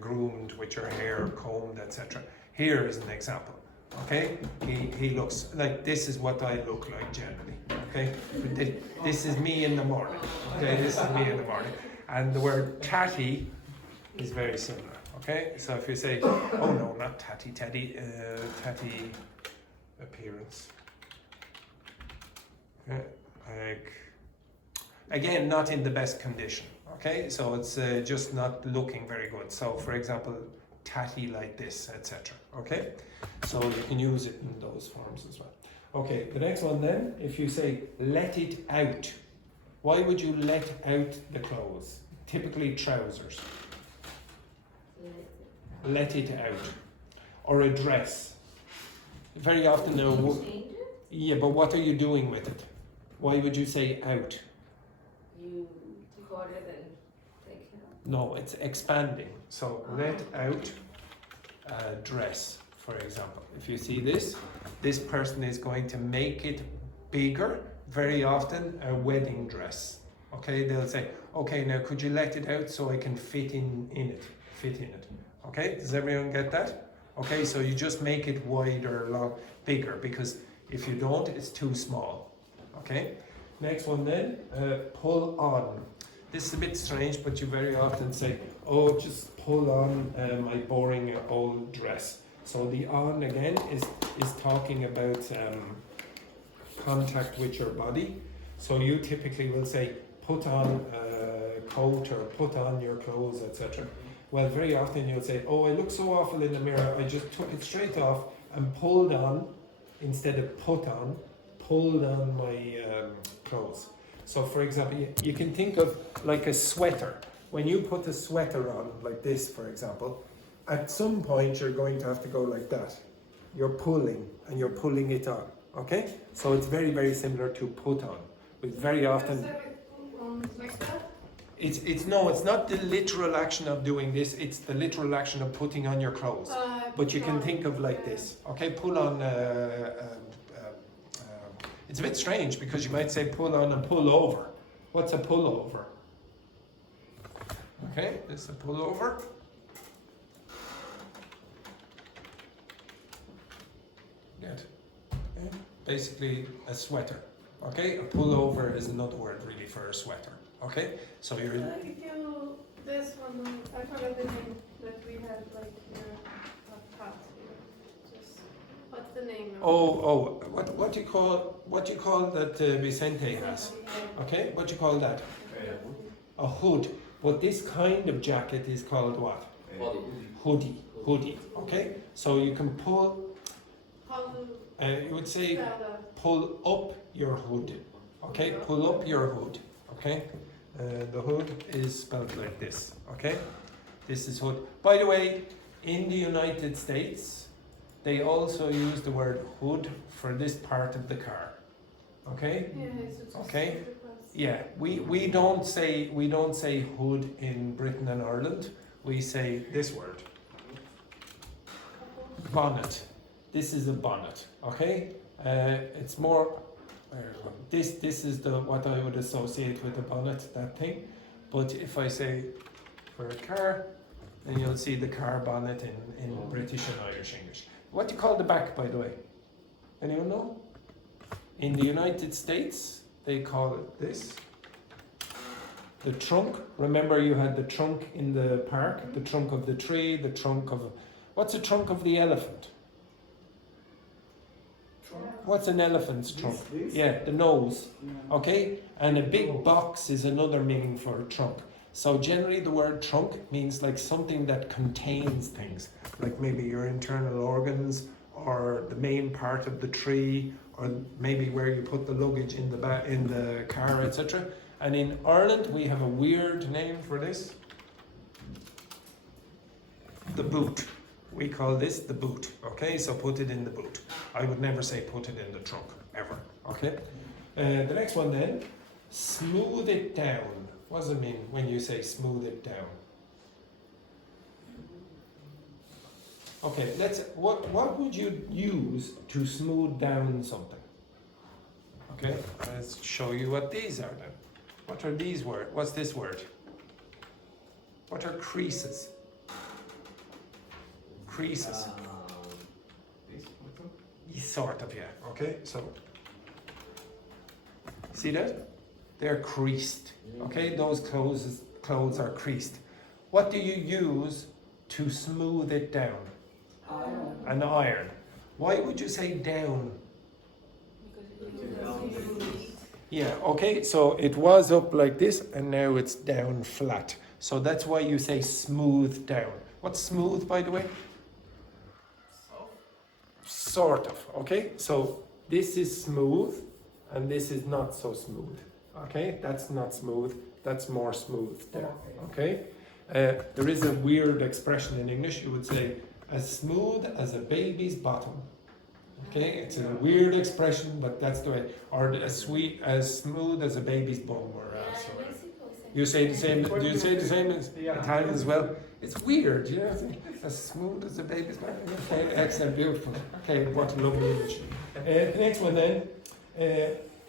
groomed with your hair combed, etc. Here is an example. Okay, he looks like this is what I look like generally. Okay, this is me in the morning. Okay, this is me in the morning, and the word tatty is very similar. Okay, so if you say, oh no, not tatty appearance. Okay, like again, not in the best condition. Okay, so it's just not looking very good. So for example, tatty like this, etc. Okay, so you can use it in those forms as well. Okay, the next one then, if you say let it out, why would you let out the clothes? Typically trousers. Let it out. Or a dress. Very often there Can you change it? yeah, but what are you doing with it? Why would you say out? You cut it and take it out. No, it's expanding. So let out a dress, for example. If you see this person is going to make it bigger, very often a wedding dress. Okay, they'll say, okay, now could you let it out so I can fit in it. Okay, does everyone get that? Okay, so you just make it wider, bigger, because if you don't, it's too small. Okay, next one then, pull on. This is a bit strange, but you very often say, oh, just pull on my boring old dress. So the on again is talking about contact with your body. So you typically will say, put on a coat or put on your clothes, etc. Well, very often you'll say, oh, I look so awful in the mirror, I just took it straight off and pulled on, instead of pulled on my clothes. So for example, you can think of like a sweater. When you put a sweater on, like this for example, at some point you're going to have to go like that. You're pulling it on, okay? So it's very, very similar to put on. With very often... Like that? It's not the literal action of doing this, it's the literal action of putting on your clothes. But you can think of like this, okay? Pull on, it's a bit strange because you might say pull on and pull over. What's a pullover? Okay, this is a pullover. Good. Okay. Basically a sweater. Okay, a pullover is another word really for a sweater. Okay, so you're. If you this one, I forgot the name that we had like here, top here. Just what's the name? What do you call that Vicente has? Okay, what do you call that? A hood. But this kind of jacket is called what? Hoodie. Okay, so you can pull. How do You would say spell that? pull up your hood. Okay, pull up your hood. Okay, the hood is spelled like this. Okay, this is hood. By the way, in the United States, they also use the word hood for this part of the car. Okay. Yeah, it's just Okay. Yeah, we don't say hood in Britain and Ireland. We say this word. Bonnet. This is a bonnet. Okay. It's more. This is what I would associate with a bonnet. That thing. But if I say for a car, then you'll see the car bonnet in British and Irish English. What do you call the back, by the way? Anyone know? In the United States, they call it this. The trunk. Remember you had the trunk in the park, the trunk of the tree, the trunk of... What's the trunk of the elephant? Trunk. What's an elephant's trunk? This? Yeah, the nose. Yeah. Okay? And a big box is another meaning for a trunk. So generally the word trunk means like something that contains things. Like maybe your internal organs or the main part of the tree or maybe where you put the luggage in the car, etc. And in Ireland we have a weird name for this. The boot. We call this the boot. Okay, so put it in the boot. I would never say put it in the trunk, ever. Okay? The next one then, smooth it down. What does it mean when you say smooth it down? Okay, what would you use to smooth down something? Okay, let's show you what these are then. What are these words? What's this word? What are creases? Creases. This photo? Sort of, yeah. Okay, so see that? They're creased. Okay, those clothes are creased. What do you use to smooth it down? Iron. An iron. Why would you say down? Yeah, okay, so it was up like this and now it's down flat. So that's why you say smooth down. What's smooth, by the way? Sort of, okay? So this is smooth and this is not so smooth. Okay, that's not smooth, that's more smooth there. Okay? There is a weird expression in English, you would say, as smooth as a baby's bottom. Okay, it's a weird expression, but that's the way. Or as smooth as a baby's bum or ass. Or you say the same. Do you say the same as Italian as well? It's weird, you know. As smooth as a baby's bum. Okay, excellent, beautiful. Okay, what a lovely image. The next one then.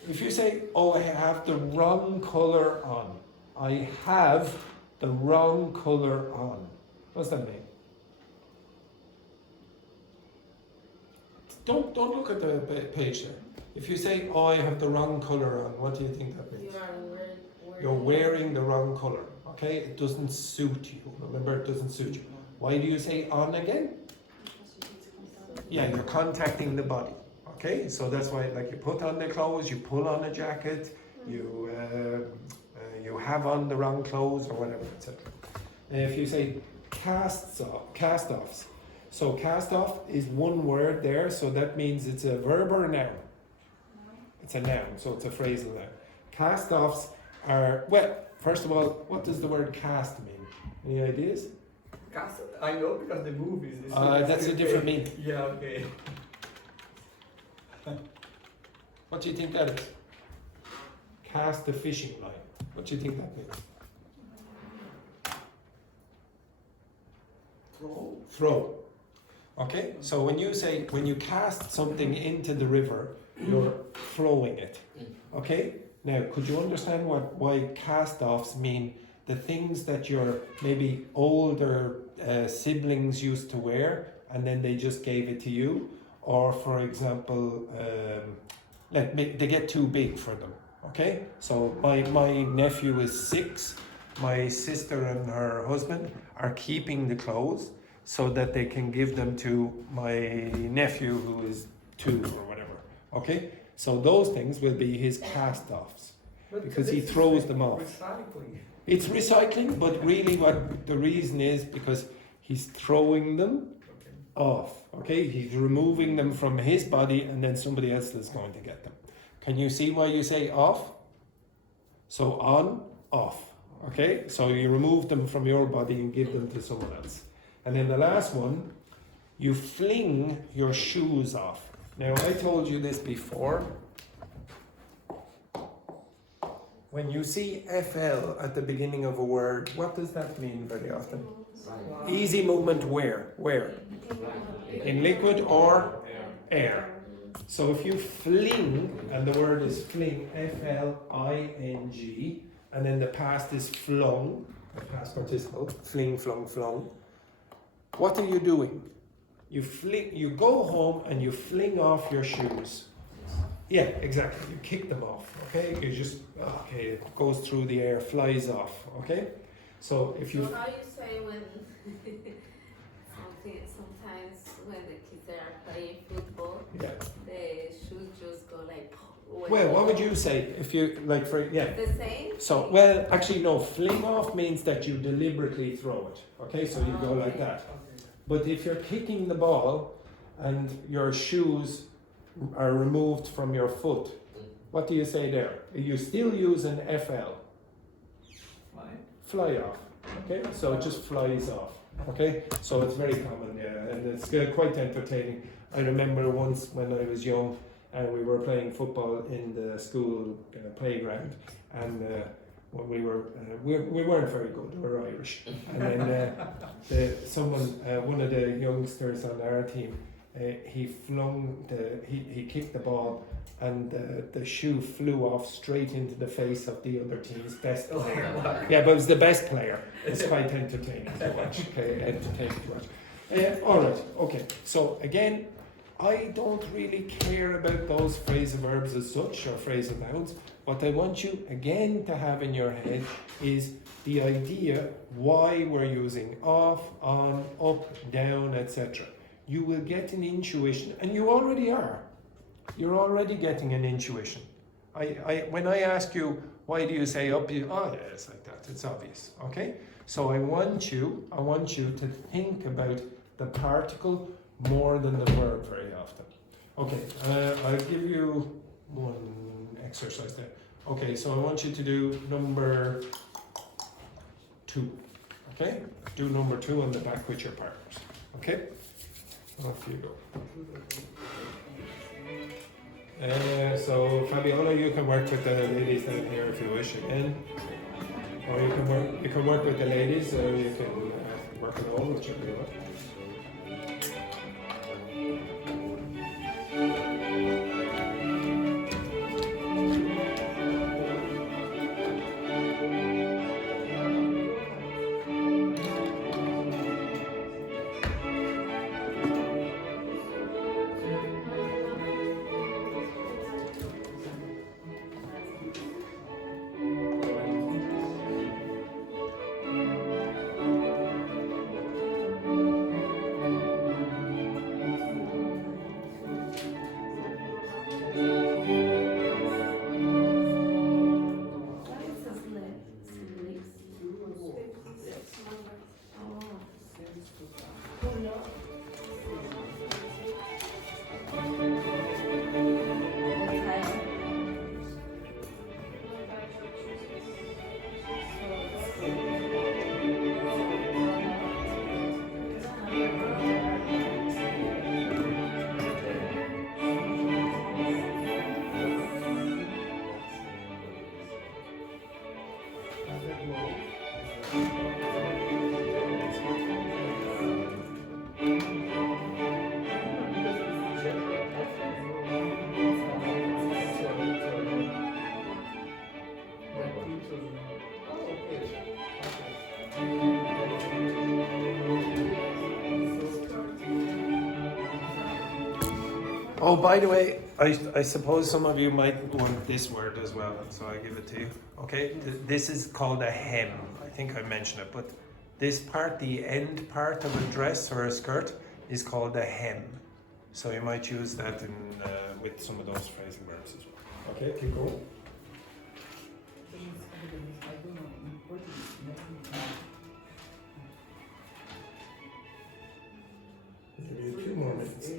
If you say, "Oh, I have the wrong color on," I have the wrong color on. What does that mean? Don't look at the page there. If you say, "Oh, I have the wrong color on," what do you think that means? You're wearing the wrong color. Okay, it doesn't suit you. Remember, it doesn't suit you. Why do you say "on" again? Yeah, you're contacting the body. Okay, so that's why, like, you put on the clothes, you pull on a jacket, you have on the wrong clothes or whatever, etc. If you say cast-offs, so cast-off is one word there, so that means it's a verb or a noun. It's a noun, so it's a phrasal noun. Cast-offs are, well, first of all, what does the word cast mean? Any ideas? Cast, I know because the movies. That's a different meaning. Yeah, okay. What do you think that is? Cast the fishing line. What do you think that means? Throw. Okay, so when you cast something into the river, you're throwing it. Okay, now could you understand why cast-offs mean the things that your maybe older siblings used to wear and then they just gave it to you? Or for example, they get too big for them. Okay, so my nephew is 6. My sister and her husband are keeping the clothes so that they can give them to my nephew who is 2 or whatever. Okay, so those things will be his cast-offs because he throws them off. Recycling. It's recycling, but really what the reason is because he's throwing them off. Okay, he's removing them from his body and then somebody else is going to get them. Can you see why you say off? So on, off. Okay, so you remove them from your body and give them to someone else. And then the last one, you fling your shoes off. Now I told you this before. When you see FL at the beginning of a word, what does that mean very often? Easy movement where? Where? In liquid or air. So if you fling, and the word is fling, F-L-I-N-G, and then the past is flung, the past participle, fling, flung, flung. What are you doing? You go home and you fling off your shoes. Yeah, exactly. You kick them off. Okay, you just it goes through the air, flies off. Okay, so if you. So how you say when think sometimes when the kids are playing football, Yeah. the shoes just go like. Well, what would you say if you like for yeah? The same. So well, actually no. Fling off means that you deliberately throw it. Okay, so you go like that. But if you're kicking the ball and your shoes are removed from your foot, what do you say there? You still use an FL. Fly off. Okay, so it just flies off. Okay, so it's very common, yeah, and it's quite entertaining. I remember once when I was young, and we were playing football in the school playground, and when we weren't very good. We were Irish, and then one of the youngsters on our team, he kicked the ball, and the shoe flew off straight into the face of the other team's best player. Yeah, but it was the best player. It's quite entertaining to watch. All right, okay. So again, I don't really care about those phrasal verbs as such, or phrasal nouns. What I want you again to have in your head is the idea why we're using off, on, up, down, etc. You will get an intuition, and you already are. You're already getting an intuition. When I ask you, why do you say up? Yeah, it's like that. It's obvious. Okay. So I want you to think about the particle more than the verb very often. Okay. I'll give you one exercise there. Okay. So I want you to do number 2. Okay. Do number 2 on the back with your partners. Okay. Off you go. So Fabiola, you can work with the ladies down here if you wish again, or you can work with the ladies, or you can work alone, whichever you want. Oh, by the way, I suppose some of you might want this word as well, so I give it to you. Okay, this is called a hem. I think I mentioned it, but this part, the end part of a dress or a skirt, is called a hem. So you might use that in with some of those phrasal verbs as well. Okay, keep going. Give you 2 more minutes.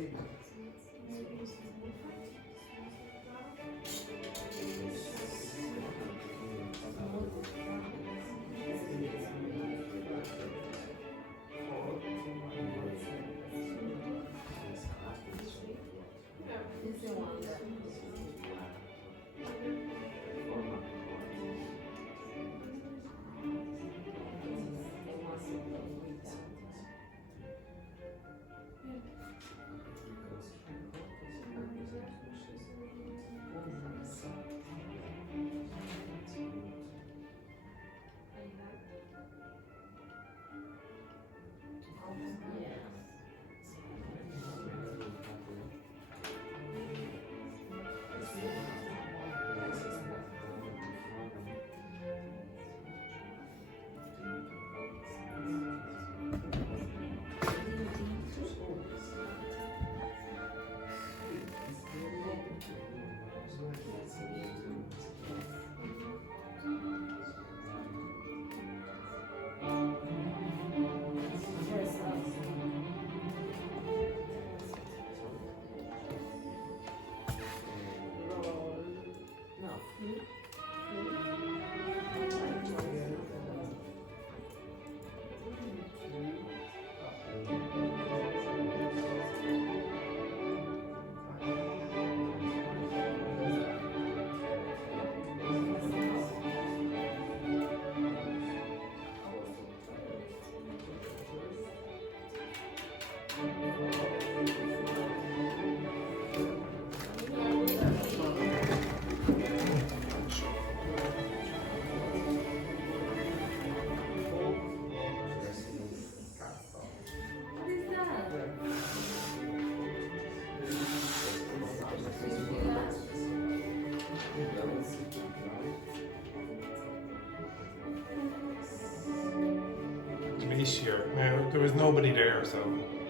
glacier. Now, there was nobody there, so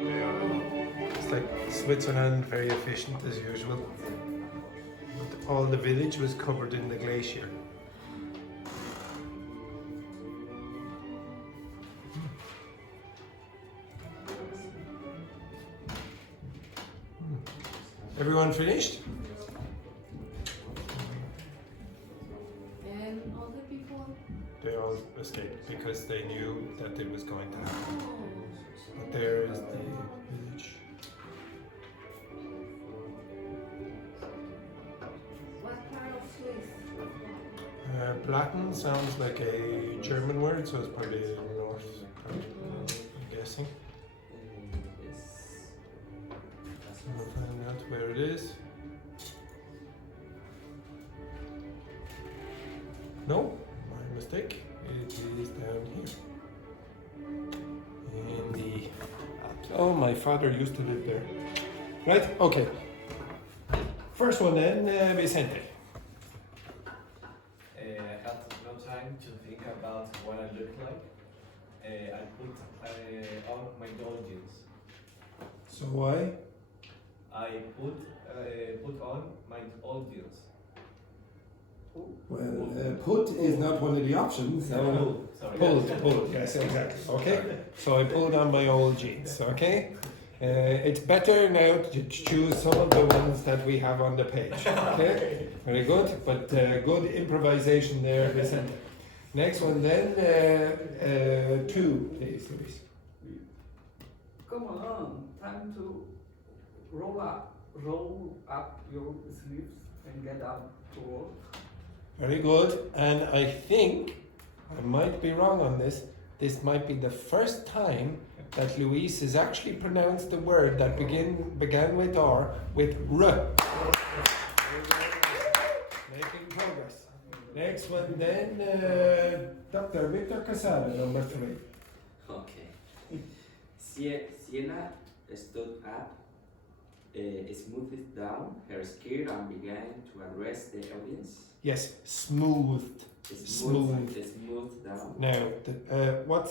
it's like Switzerland, very efficient as usual. But all the village was covered in the glacier. Everyone finished? And all the people. They all escaped because they knew that it was going to happen. But there is the village. What part of Swiss? Platten sounds like a German word, so it's probably the north part, I'm guessing. We'll find out where it is. No, my mistake. It is down here. In the Alps. Oh, my father used to live there. Right, okay. First one then, Vicente. I had no time to think about what I look like. I put on my old jeans. So why? I put on my old jeans. Well, put is not one of the options. Pull, sorry. Pull, yes, exactly. Okay, so I pulled on my old jeans, okay? It's better now to choose some of the ones that we have on the page, okay? Very good, but good improvisation there, Vicente. Next one then, 2, please, Luis. Come on, time to roll up your sleeves and get out to work. Very good, and I think, I might be wrong on this might be the first time that Luis has actually pronounced the word that began with R with R. Making progress. Next one then, Dr. Victor Casada, number 3. Okay. Sienna stood up, smoothed down her skirt and began to address the audience. Yes, smoothed. Smoothed down. Now, what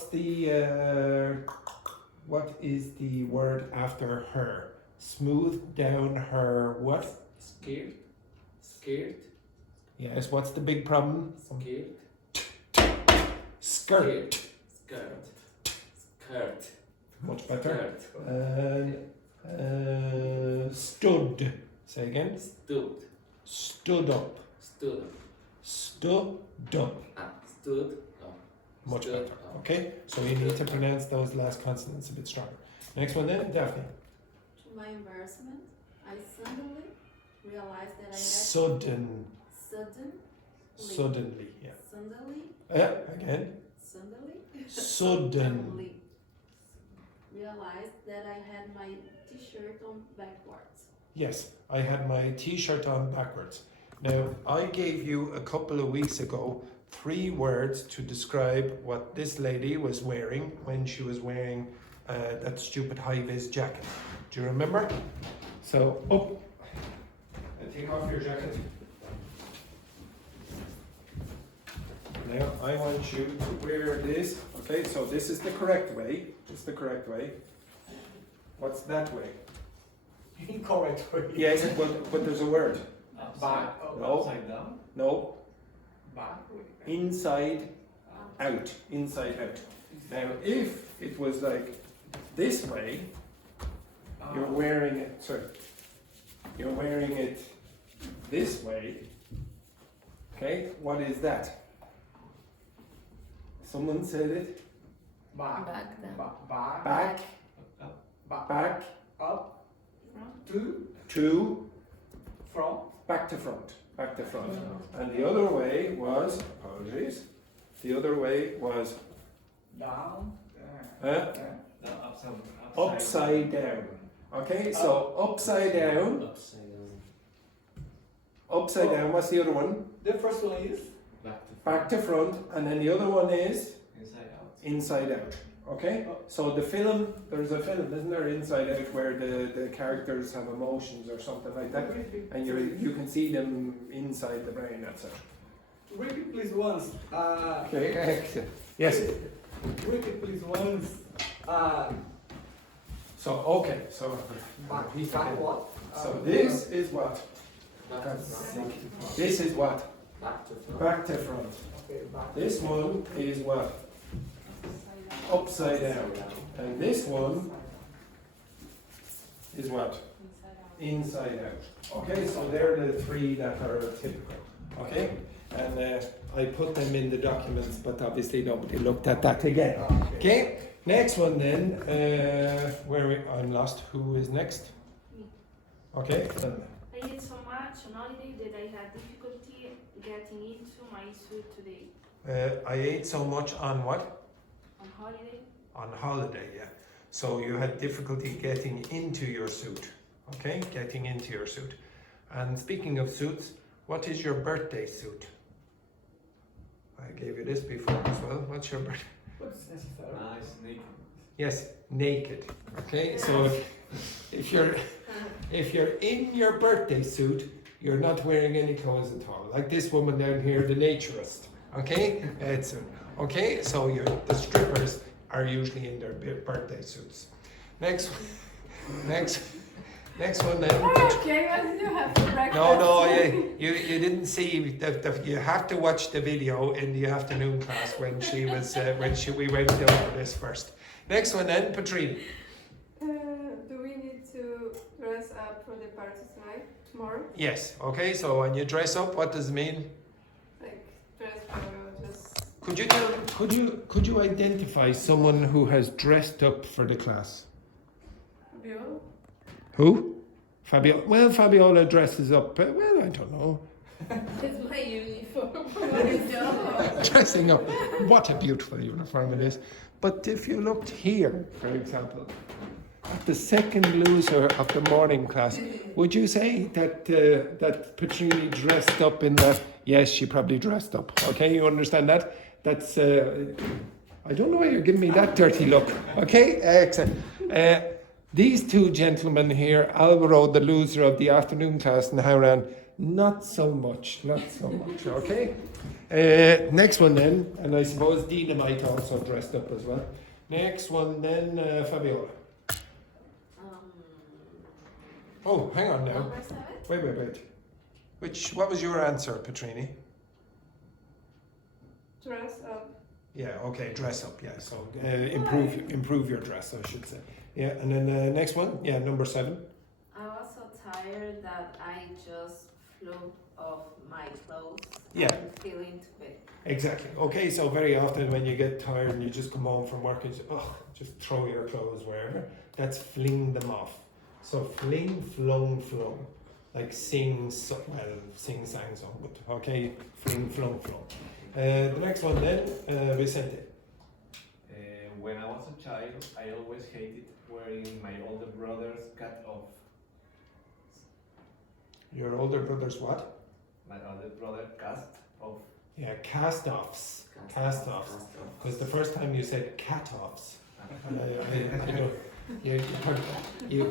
is the word after her? Smoothed down her what? Skirt. Yes, what's the big problem? Skirt. Skirt. Much better. Skirt. Stood. Say again. Stood up. Stood up. Stood up. Much Stood better. up. Okay, so you need to pronounce those last consonants a bit stronger. Next one then, Daphne. To my embarrassment, I suddenly realized that I had Suddenly, yeah. Again. Suddenly. Realized that I had my t-shirt on backwards. Yes, I had my t-shirt on backwards. Now, I gave you a couple of weeks ago 3 words to describe what this lady was wearing when she was wearing that stupid high-vis jacket. Do you remember? So, take off your jacket. Now, I want you to wear this. Okay, so this is the correct way. Just the correct way. What's that way? Incorrect way. Yes, but there's a word. Back. No. Upside down? No, Back. inside out. Inside out. Now, if it was like this way, you're wearing it. Sorry, you're wearing it this way. Okay, what is that? Someone said it. Back. Back down. Back. Back, back Up. Front. to Front. back to front. Back to front. And the other way was, apologies, the other way was Down. uh, No, upside down. Okay, so upside down. Upside down, what's the other one? The first one is Back to front, and then the other one is Inside out. inside out. Okay? So the film, there's a film, isn't there, Inside Out, where the characters have emotions or something like that, and you can see them inside the brain, that's it. Repeat please once. Okay, yes. Repeat please once. So, okay, so Back what? So this is what? This is what? Back to front. Back to front. Okay, back. This one is what? Upside down. And this one is what? Inside out. Okay, so they're the three that are typical. Okay? And I put them in the documents, but obviously nobody looked at that again. Okay? Next one then, I'm lost. Who is next? Me. Okay. I ate so much on holiday that I had difficulty getting into my suit today. I ate so much on what? On holiday? On holiday, yeah. So you had difficulty getting into your suit. Okay, getting into your suit. And speaking of suits, what is your birthday suit? I gave you this before as well. What's your birthday? What's necessary? Nice, naked. Yes, naked. Okay, so if you're in your birthday suit, you're not wearing any clothes at all. Like this woman down here, the naturist. Okay, it's okay. So the strippers are usually in their birthday suits. Next one then. Okay, what did you have for breakfast? No, you didn't see you have to watch the video in the afternoon class when she was we went over this first. Next one then, Patrina. Do we need to dress up for the party tonight? Tomorrow? Yes. Okay. So when you dress up, what does it mean? Like dress for just. Could you identify someone who has dressed up for the class? Bill? Who? Fabiola. Well, Fabiola dresses up. Well, I don't know. It's my uniform for my job. Dressing up. What a beautiful uniform it is. But if you looked here, for example, at the second loser of the morning class, would you say that that Petrini dressed up in that? Yes, she probably dressed up. Okay, you understand that? That's. I don't know why you're giving me that dirty look. Okay, excellent. These two gentlemen here, Alvaro, the loser of the afternoon class, and Howran, not so much, okay? Next one then, and I suppose Dina might also dressed up as well. Next one then, Fabiola. Oh, hang on now. Number 7? Wait. What was your answer, Petrini? Dress up. Yeah, okay, dress up, yeah. So improve your dress, I should say. Yeah, and then the next one, yeah, number 7. I was so tired that I just flew off my clothes. Yeah. And fell into bed. Exactly. Okay, so very often when you get tired and you just come home from work and just throw your clothes wherever, that's fling them off. So fling, flung. Like sing, sang song, but okay, fling, flung. The next one then, Vicente. When I was a child, I always hated wearing my older brother's cut-off. Your older brother's what? My older brother cast-off. Yeah, cast-offs. Cast-offs. Because the first time you said cat-offs. I know.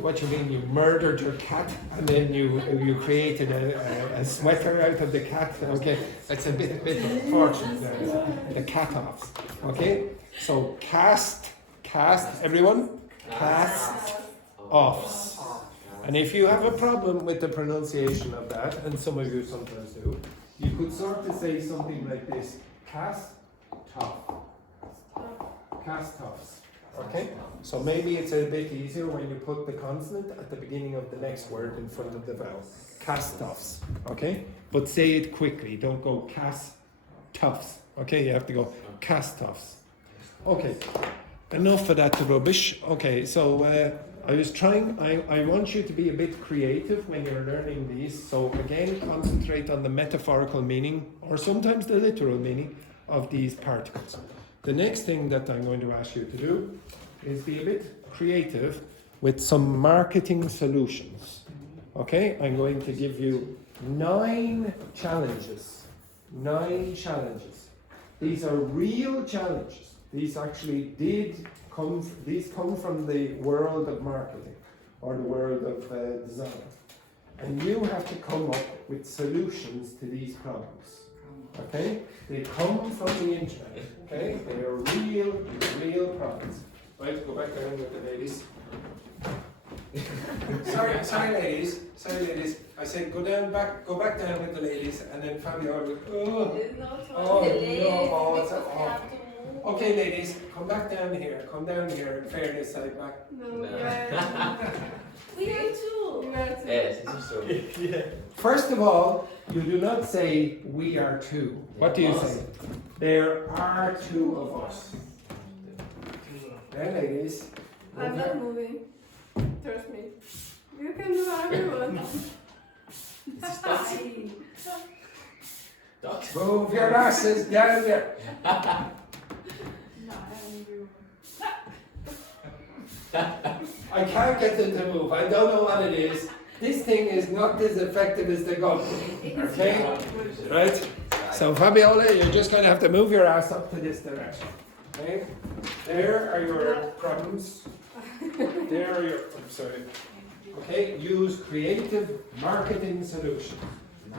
What you mean? You murdered your cat and then you created a sweater out of the cat. Okay, that's a bit unfortunate there. The cat-offs. Okay, so cast, everyone? Cast-offs. And if you have a problem with the pronunciation of that, and some of you sometimes do, you could sort of say something like this: cast-off. Cast-offs. Okay, so maybe it's a bit easier when you put the consonant at the beginning of the next word in front of the vowel. Cast-offs, okay? But say it quickly, don't go cast-offs, okay? You have to go cast-offs. Okay, enough of that rubbish. Okay, so I want you to be a bit creative when you're learning these. So again, concentrate on the metaphorical meaning, or sometimes the literal meaning, of these particles. The next thing that I'm going to ask you to do is be a bit creative with some marketing solutions. Okay, I'm going to give you 9 challenges. 9 challenges. These are real challenges. These actually come from the world of marketing or the world of design. And you have to come up with solutions to these problems. Okay? They come from the internet. Okay? They are real problems. Right, go back down with the ladies. sorry ladies. I said go back down with the ladies, and then Fabiola would, oh, There's no oh toilet no, because it's we oh. have to move. Okay ladies, come back down here. In fairness, like back. No, No. We have two. you are too. Yes, it's so. Yeah. First of all, you do not say we are two. What do you say? There are two of us. There, ladies. I'm not moving. Trust me. You can do whatever you want. Ducks. Move your asses down there. I can't get them to move. I don't know what it is. This thing is not as effective as the gun. Okay? Right? So Fabiola, you're just going to have to move your ass up to this direction. Okay? There are your problems. There are your, I'm sorry. Okay, use creative marketing solutions.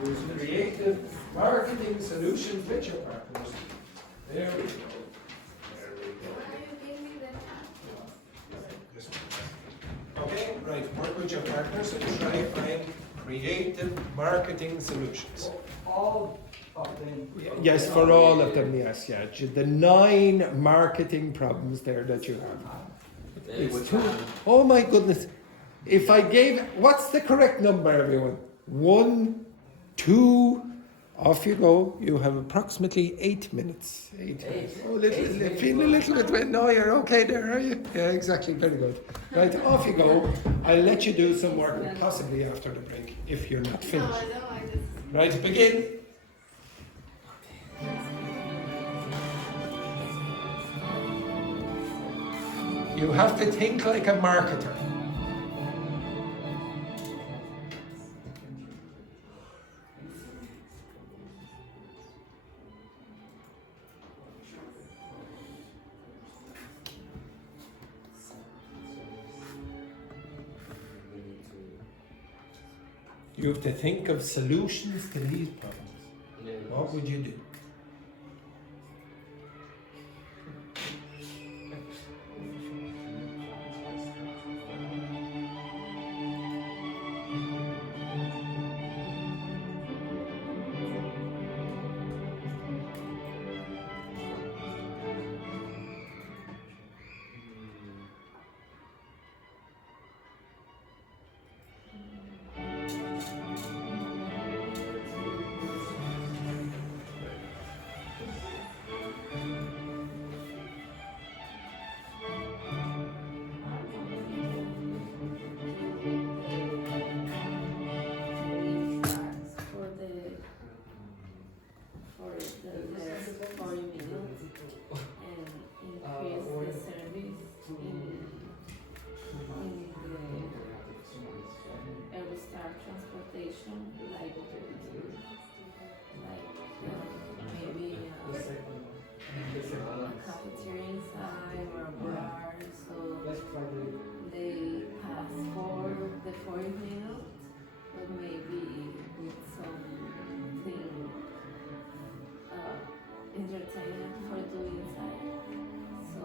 Use creative marketing solutions with your partners. There we go. There we go. Why you give me the This one. Okay, right, work with your partners and try and find creative marketing solutions. All of them. Yes, for all of them, yes, yeah. The 9 marketing problems there that you have. It's two. Oh my goodness. If I gave, what's the correct number, everyone? 1, 2, off you go. You have approximately 8 minutes. 8 minutes. Oh, feel a little bit, no, you're okay there, are you? Yeah, exactly, very good. Right, off you go. I'll let you do some work, possibly after the break, if you're not No, finished. I don't. I just. Right, begin. You have to think like a marketer. You have to think of solutions to these problems. What would you do? Cafeteria inside or a bar, so they pass for the 40 minutes, but maybe with something entertainment for doing inside. So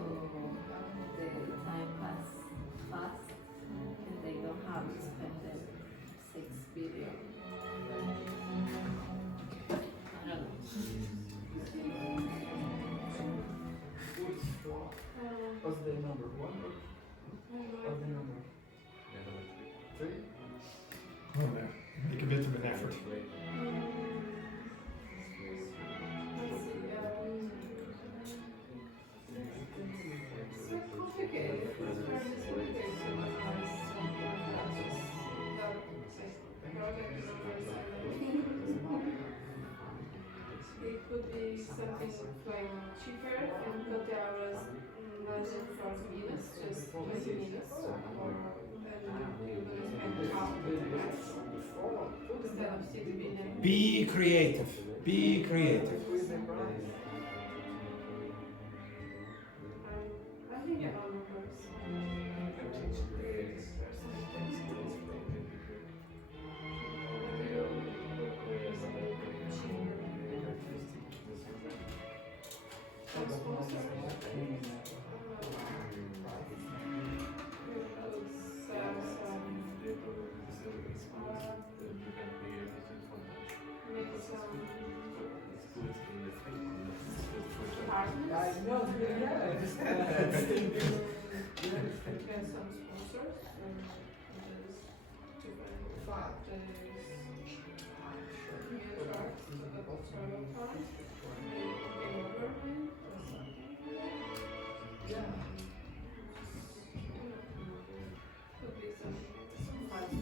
the time pass fast and they don't have to spend the 6 billion. I don't know. What's the number? 1 or what's the number? 3? Oh, no. Make a bit of an effort. It could be something like cheaper and cut the hours not from minutes, just 20 minutes. Or then you're gonna spend half the time instead of 6 billion. Be creative. Be creative. I think it all works. I know, yeah, I understand. Get some sponsors and just different factories, contracts, about travel time, maybe government or something. Yeah. Could be some funds.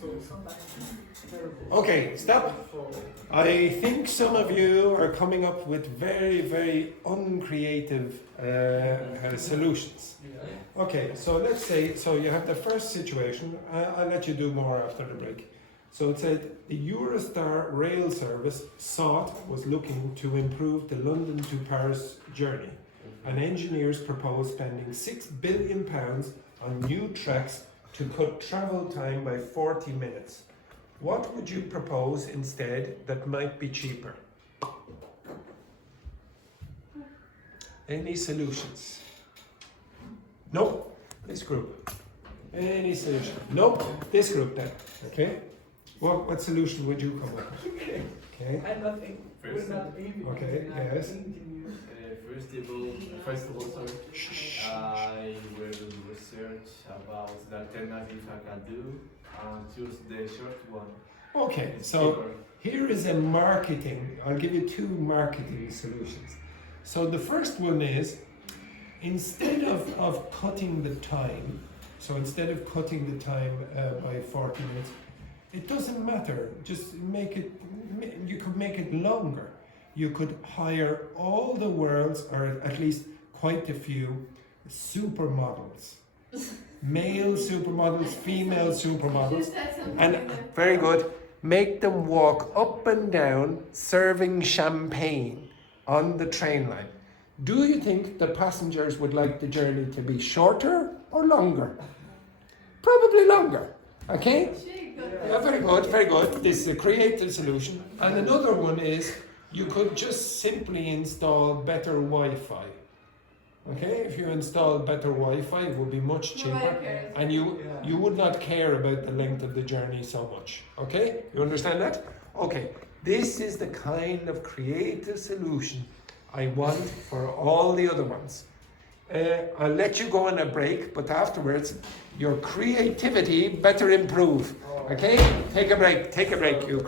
So sometimes it's terrible. Okay, stop. I think some of you are coming up with very, very uncreative solutions. Yeah. Okay, so let's say, so you have the first situation. I'll let you do more after the break. So it said the Eurostar rail service was looking to improve the London to Paris journey, and engineers proposed spending £6 billion on new tracks to cut travel time by 40 minutes. What would you propose instead that might be cheaper? Any solutions? Nope. This group. Any solution? Nope. This group then. Okay. What solution would you come up with? Okay. Okay. I'm not in, we're not in. Okay, we're not yes. engineers. First of all, sorry, I will research about the alternative I can do and choose the short one. Okay. So here is a marketing. I'll give you two marketing solutions. So the first one is, instead of cutting the time, so instead of cutting the time by 40 minutes, it doesn't matter. Just make it, you could make it longer. You could hire all the world's, or at least quite a few, supermodels. Male supermodels, female supermodels. And very good, make them walk up and down serving champagne on the train line. Do you think the passengers would like the journey to be shorter or longer? Probably longer. Okay? Yeah, very good, very good. This is a creative solution. And another one is, you could just simply install better Wi-Fi. Okay? If you install better Wi-Fi, it would be much cheaper. And you would not care about the length of the journey so much. Okay? You understand that? Okay. This is the kind of creative solution I want for all the other ones. I'll let you go on a break, but afterwards, your creativity better improve. Okay? Take a break, you